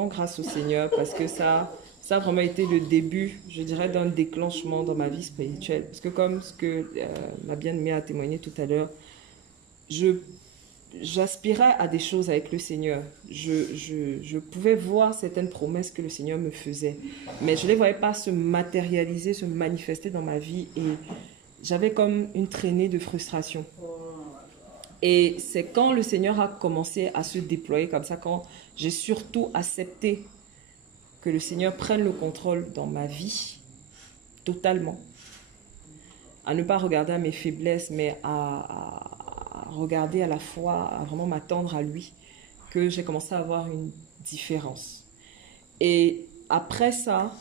grâce au Seigneur parce que ça a vraiment été le début, je dirais, d'un déclenchement dans ma vie spirituelle. Parce que comme ce que ma bien-aimée a témoigné tout à l'heure, j'aspirais à des choses avec le Seigneur. Je pouvais voir certaines promesses que le Seigneur me faisait, mais je ne les voyais pas se matérialiser, se manifester dans ma vie, et j'avais comme une traînée de frustration. Et c'est quand le Seigneur a commencé à se déployer comme ça, quand j'ai surtout accepté que le Seigneur prenne le contrôle dans ma vie, totalement, à ne pas regarder à mes faiblesses, mais à regarder à la fois, à vraiment m'attendre à lui, que j'ai commencé à avoir une différence. Et après ça,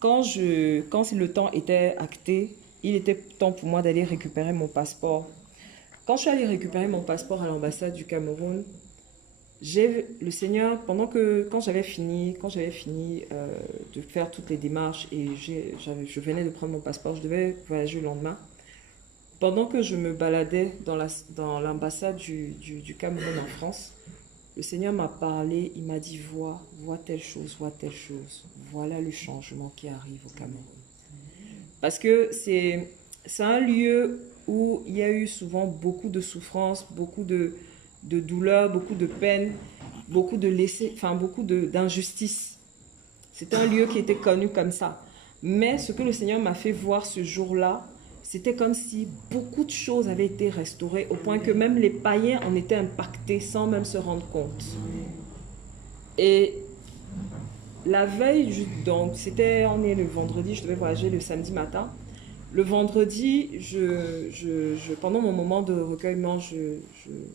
quand le temps était acté, il était temps pour moi d'aller récupérer mon passeport. Quand je suis allée récupérer mon passeport à l'ambassade du Cameroun, le Seigneur, quand j'avais fini de faire toutes les démarches et je venais de prendre mon passeport, je devais voyager le lendemain. Pendant que je me baladais dans l'ambassade du Cameroun en France, le Seigneur m'a parlé, il m'a dit, vois telle chose, voilà le changement qui arrive au Cameroun. Parce que c'est un lieu où il y a eu souvent beaucoup de souffrance, beaucoup de douleur, beaucoup de peine, beaucoup d'injustice. C'était un lieu qui était connu comme ça. Mais ce que le Seigneur m'a fait voir ce jour-là, c'était comme si beaucoup de choses avaient été restaurées au point que même les païens en étaient impactés sans même se rendre compte. Et la veille, donc on est le vendredi, je devais voyager le samedi matin. Le vendredi, pendant mon moment de recueillement,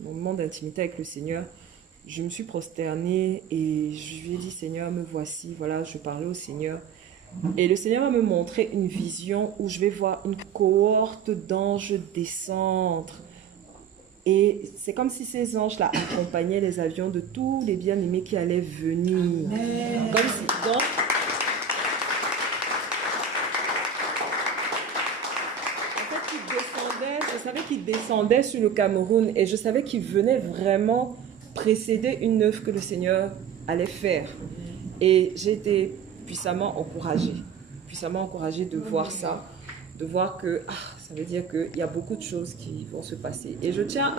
mon moment d'intimité avec le Seigneur, je me suis prosternée et je lui ai dit, Seigneur, me voici. Voilà, je parlais au Seigneur. Et le Seigneur va me montrer une vision où je vais voir une cohorte d'anges descendre. Et c'est comme si ces anges-là accompagnaient les avions de tous les bien-aimés qui allaient venir. Amen. Comme si, donc, je savais qu'ils descendaient sur le Cameroun et je savais qu'ils venaient vraiment précéder une œuvre que le Seigneur allait faire. Et j'ai été puissamment encouragée de voir ça, de voir que ça veut dire qu'il y a beaucoup de choses qui vont se passer. Et je tiens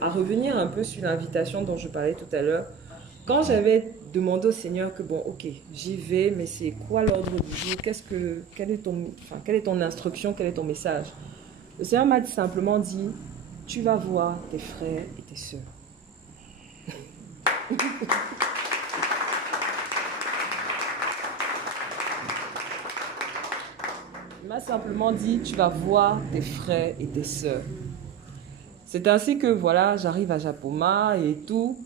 à revenir un peu sur l'invitation dont je parlais tout à l'heure. Quand j'avais demandé au Seigneur que bon, ok, j'y vais, mais c'est quoi l'ordre du jour? Quelle est ton instruction? Quel est ton message? Le Seigneur m'a simplement dit, tu vas voir tes frères et tes sœurs. Il m'a simplement dit, tu vas voir tes frères et tes sœurs. C'est ainsi que, voilà, j'arrive à Japoma et tout.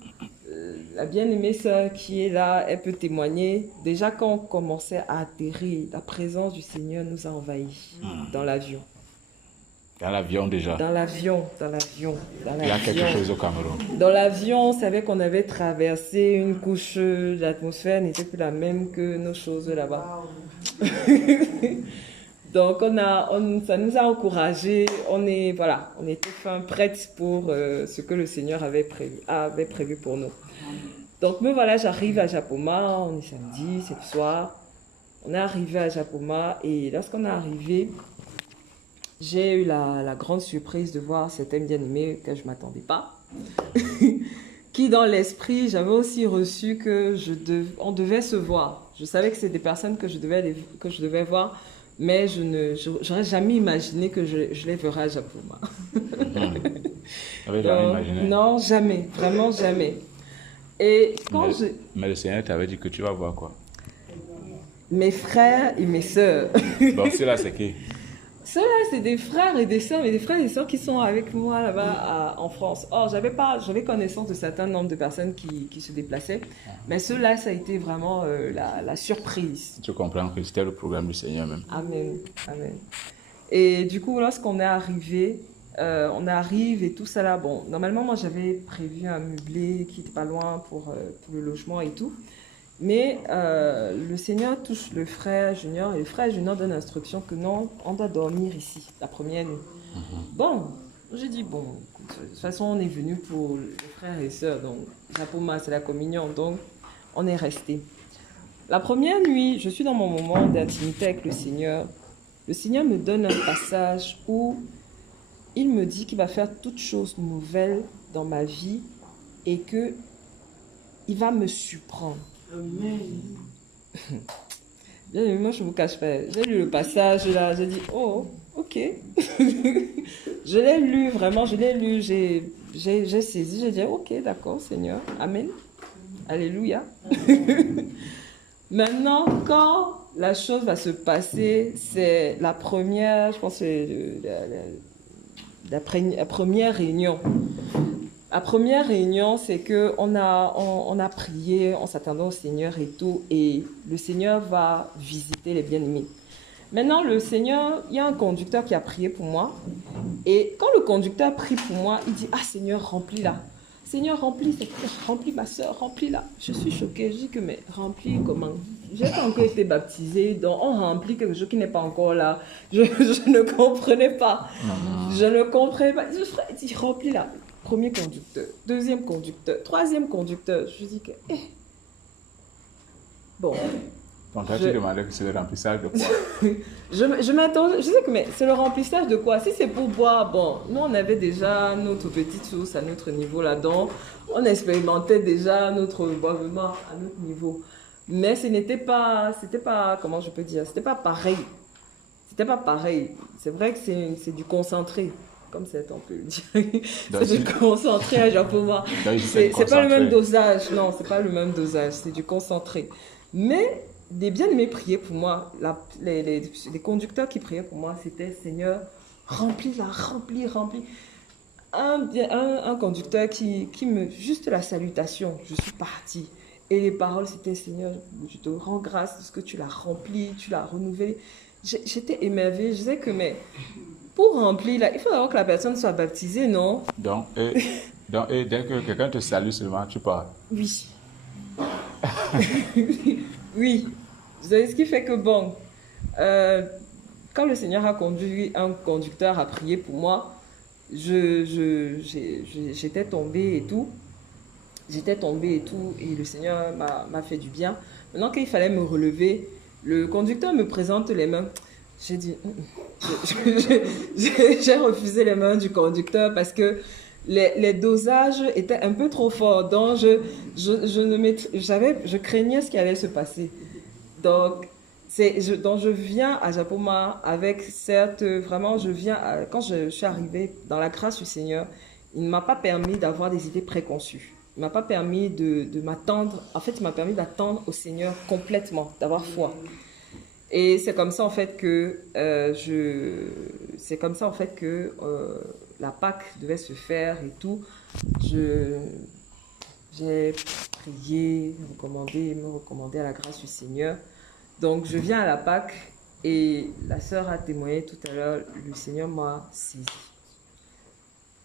La bien-aimée sœur qui est là, elle peut témoigner. Déjà, quand on commençait à atterrir, la présence du Seigneur nous a envahis dans l'avion. Dans l'avion déjà. Dans l'avion. Il y a quelque chose au Cameroun. Dans l'avion, on savait qu'on avait traversé une couche, l'atmosphère n'était plus la même que nos choses là-bas. Donc, ça nous a encouragés. On était prêtes pour ce que le Seigneur avait prévu pour nous. Donc, me voilà, j'arrive à Japoma, on est samedi, c'est le soir. On est arrivé à Japoma et lorsqu'on est arrivé, j'ai eu la grande surprise de voir cet homme bien-aimé que je ne m'attendais pas. Qui, dans l'esprit, j'avais aussi reçu on devait se voir. Je savais que c'était des personnes que je devais voir, mais je n'aurais jamais imaginé que je les verrais à Japoma. J'avais jamais imaginé. Non, jamais, vraiment jamais. Et mais le Seigneur t'avait dit que tu vas voir quoi? Mes frères et mes sœurs. Bon, ceux-là, c'est qui? Ceux-là, c'est des frères et des sœurs, mais des frères et des sœurs qui sont avec moi là-bas en France. Or, j'avais connaissance de certains nombres de personnes qui se déplaçaient, mais ceux-là, ça a été vraiment la surprise. Tu comprends que c'était le programme du Seigneur même. Amen, amen. Et du coup, lorsqu'on est arrivé, on arrive et tout ça là, bon, normalement, moi, j'avais prévu un meublé qui n'était pas loin pour le logement et tout. Mais le Seigneur touche le frère Junior et le frère Junior donne l'instruction que non, on doit dormir ici, la première nuit. Bon, j'ai dit, bon, de toute façon, on est venu pour les frères et sœurs, donc Japoma, c'est la communion, donc on est resté. La première nuit, je suis dans mon moment d'intimité avec le Seigneur. Le Seigneur me donne un passage où il me dit qu'il va faire toutes choses nouvelles dans ma vie et qu'il va me surprendre. Amen. Moi, je ne vous cache pas. J'ai lu le passage là, j'ai dit, oh, ok. Je l'ai lu, vraiment, je l'ai lu. J'ai saisi, j'ai dit, ok, d'accord, Seigneur. Amen. Alléluia. Maintenant, quand la chose va se passer, c'est la première, je pense, c'est la première réunion. La première réunion, c'est qu'on a prié, on s'attendait au Seigneur et tout, et le Seigneur va visiter les bien-aimés. Maintenant, le Seigneur, il y a un conducteur qui a prié pour moi, et quand le conducteur prie pour moi, il dit, ah Seigneur, remplis-la. Seigneur, remplis ma soeur, remplis-la. Je suis choquée, je dis que, mais remplis comment? J'ai pas encore été baptisée, donc on remplit quelque chose qui n'est pas encore là. Je ne comprenais pas. Je ne comprenais pas. Je dis, remplis-la. Premier conducteur, deuxième conducteur, troisième conducteur. Je dis que, bon. Donc, toi, tu demandais que c'est le remplissage de quoi? je m'attendais, je sais que, mais c'est le remplissage de quoi? Si c'est pour boire, bon, nous on avait déjà notre petite source à notre niveau là-dedans. On expérimentait déjà notre boivement à notre niveau. Mais c'était pas, comment je peux dire, c'était pas pareil. C'était pas pareil. C'est vrai que c'est du concentré. Comme c'est on peut le dire. C'est du concentré à Japoma. C'est pas le même dosage. Non, c'est pas le même dosage. C'est du concentré. Mais des bien-aimés priaient pour moi. Les conducteurs qui priaient pour moi, c'était Seigneur, remplis-la, remplis. Un conducteur qui me... Juste la salutation, je suis partie. Et les paroles, c'était Seigneur, je te rends grâce de ce que tu l'as rempli, tu l'as renouvelé. J'étais émerveillée. Je disais que, mais pour remplir, là, il faut d'abord que la personne soit baptisée, non? Donc, et dès que quelqu'un te salue seulement, tu pars. Oui. Oui. Vous savez ce qui fait que, bon, quand le Seigneur a conduit un conducteur à prier pour moi, j'étais tombée et tout. Et le Seigneur m'a fait du bien. Maintenant qu'il fallait me relever, le conducteur me présente les mains. J'ai dit, j'ai refusé les mains du conducteur parce que les dosages étaient un peu trop forts. Donc, je craignais ce qui allait se passer. Donc, je viens à Japoma avec, certes, vraiment, quand je suis arrivée dans la grâce du Seigneur, il ne m'a pas permis d'avoir des idées préconçues. Il ne m'a pas permis de m'attendre. En fait, il m'a permis d'attendre au Seigneur complètement, d'avoir foi. Et c'est comme ça, en fait, que la Pâque devait se faire et tout. J'ai prié, me recommander à la grâce du Seigneur. Donc, je viens à la Pâque et la sœur a témoigné tout à l'heure, le Seigneur m'a saisi.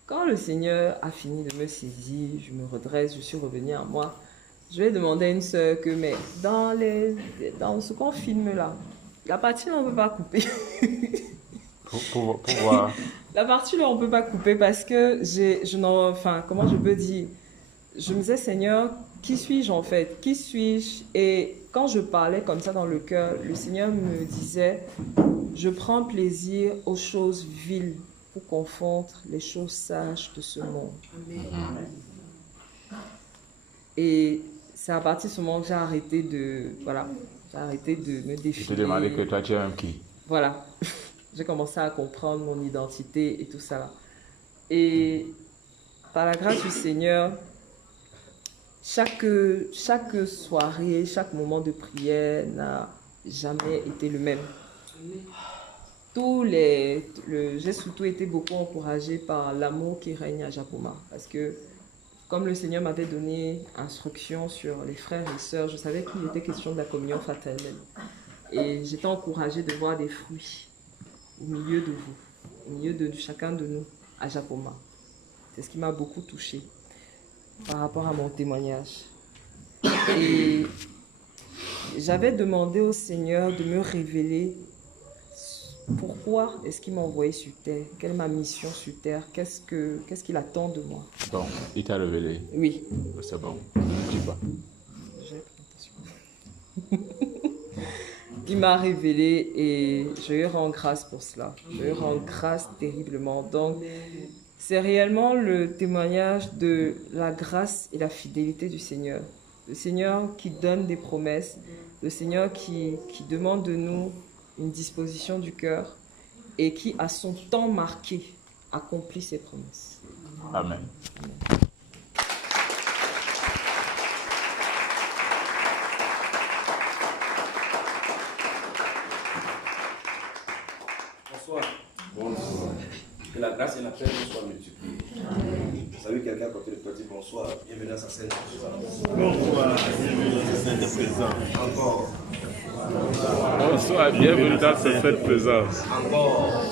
Quand le Seigneur a fini de me saisir, je me redresse, je suis revenue à moi. Je vais demander à une sœur que, mais dans ce qu'on filme là, la partie là, on ne peut pas couper. Pour voir. La partie là, on ne peut pas couper parce que comment je peux dire? Je me disais, Seigneur, qui suis-je en fait? Qui suis-je? Et quand je parlais comme ça dans le cœur, le Seigneur me disait, je prends plaisir aux choses viles pour confondre les choses sages de ce monde. Amen. Et c'est à partir de ce moment que j'ai arrêté de me définir. Je te demandais que toi, tu es un qui? Voilà. J'ai commencé à comprendre mon identité et tout ça là. Et par la grâce du Seigneur, chaque soirée, chaque moment de prière n'a jamais été le même. J'ai surtout été beaucoup encouragée par l'amour qui règne à Japoma. Parce que, comme le Seigneur m'avait donné instruction sur les frères et sœurs, je savais qu'il était question de la communion fraternelle. Et j'étais encouragée de voir des fruits au milieu de vous, au milieu de chacun de nous à Japoma. C'est ce qui m'a beaucoup touchée par rapport à mon témoignage. Et j'avais demandé au Seigneur de me révéler pourquoi est-ce qu'il m'a envoyé sur terre, quelle est ma mission sur terre, qu'est-ce qu'il attend de moi. Bon, il t'a révélé? Oui. C'est bon, ne dis pas. Il m'a révélé et je lui rends grâce pour cela. Je lui rends grâce terriblement. Donc, c'est réellement le témoignage de la grâce et la fidélité du Seigneur. Le Seigneur qui donne des promesses, le Seigneur qui demande de nous une disposition du cœur et qui, à son temps marqué, accomplit ses promesses. Amen. Bonsoir. Bonsoir. Que la grâce et la paix nous soient multipliées. Salut quelqu'un à côté de toi, dit bonsoir. Bienvenue à sa scène. Bonsoir. Bienvenue à sa scène de présence. Encore. Bonsoir, bienvenue dans cette fête présence. Encore.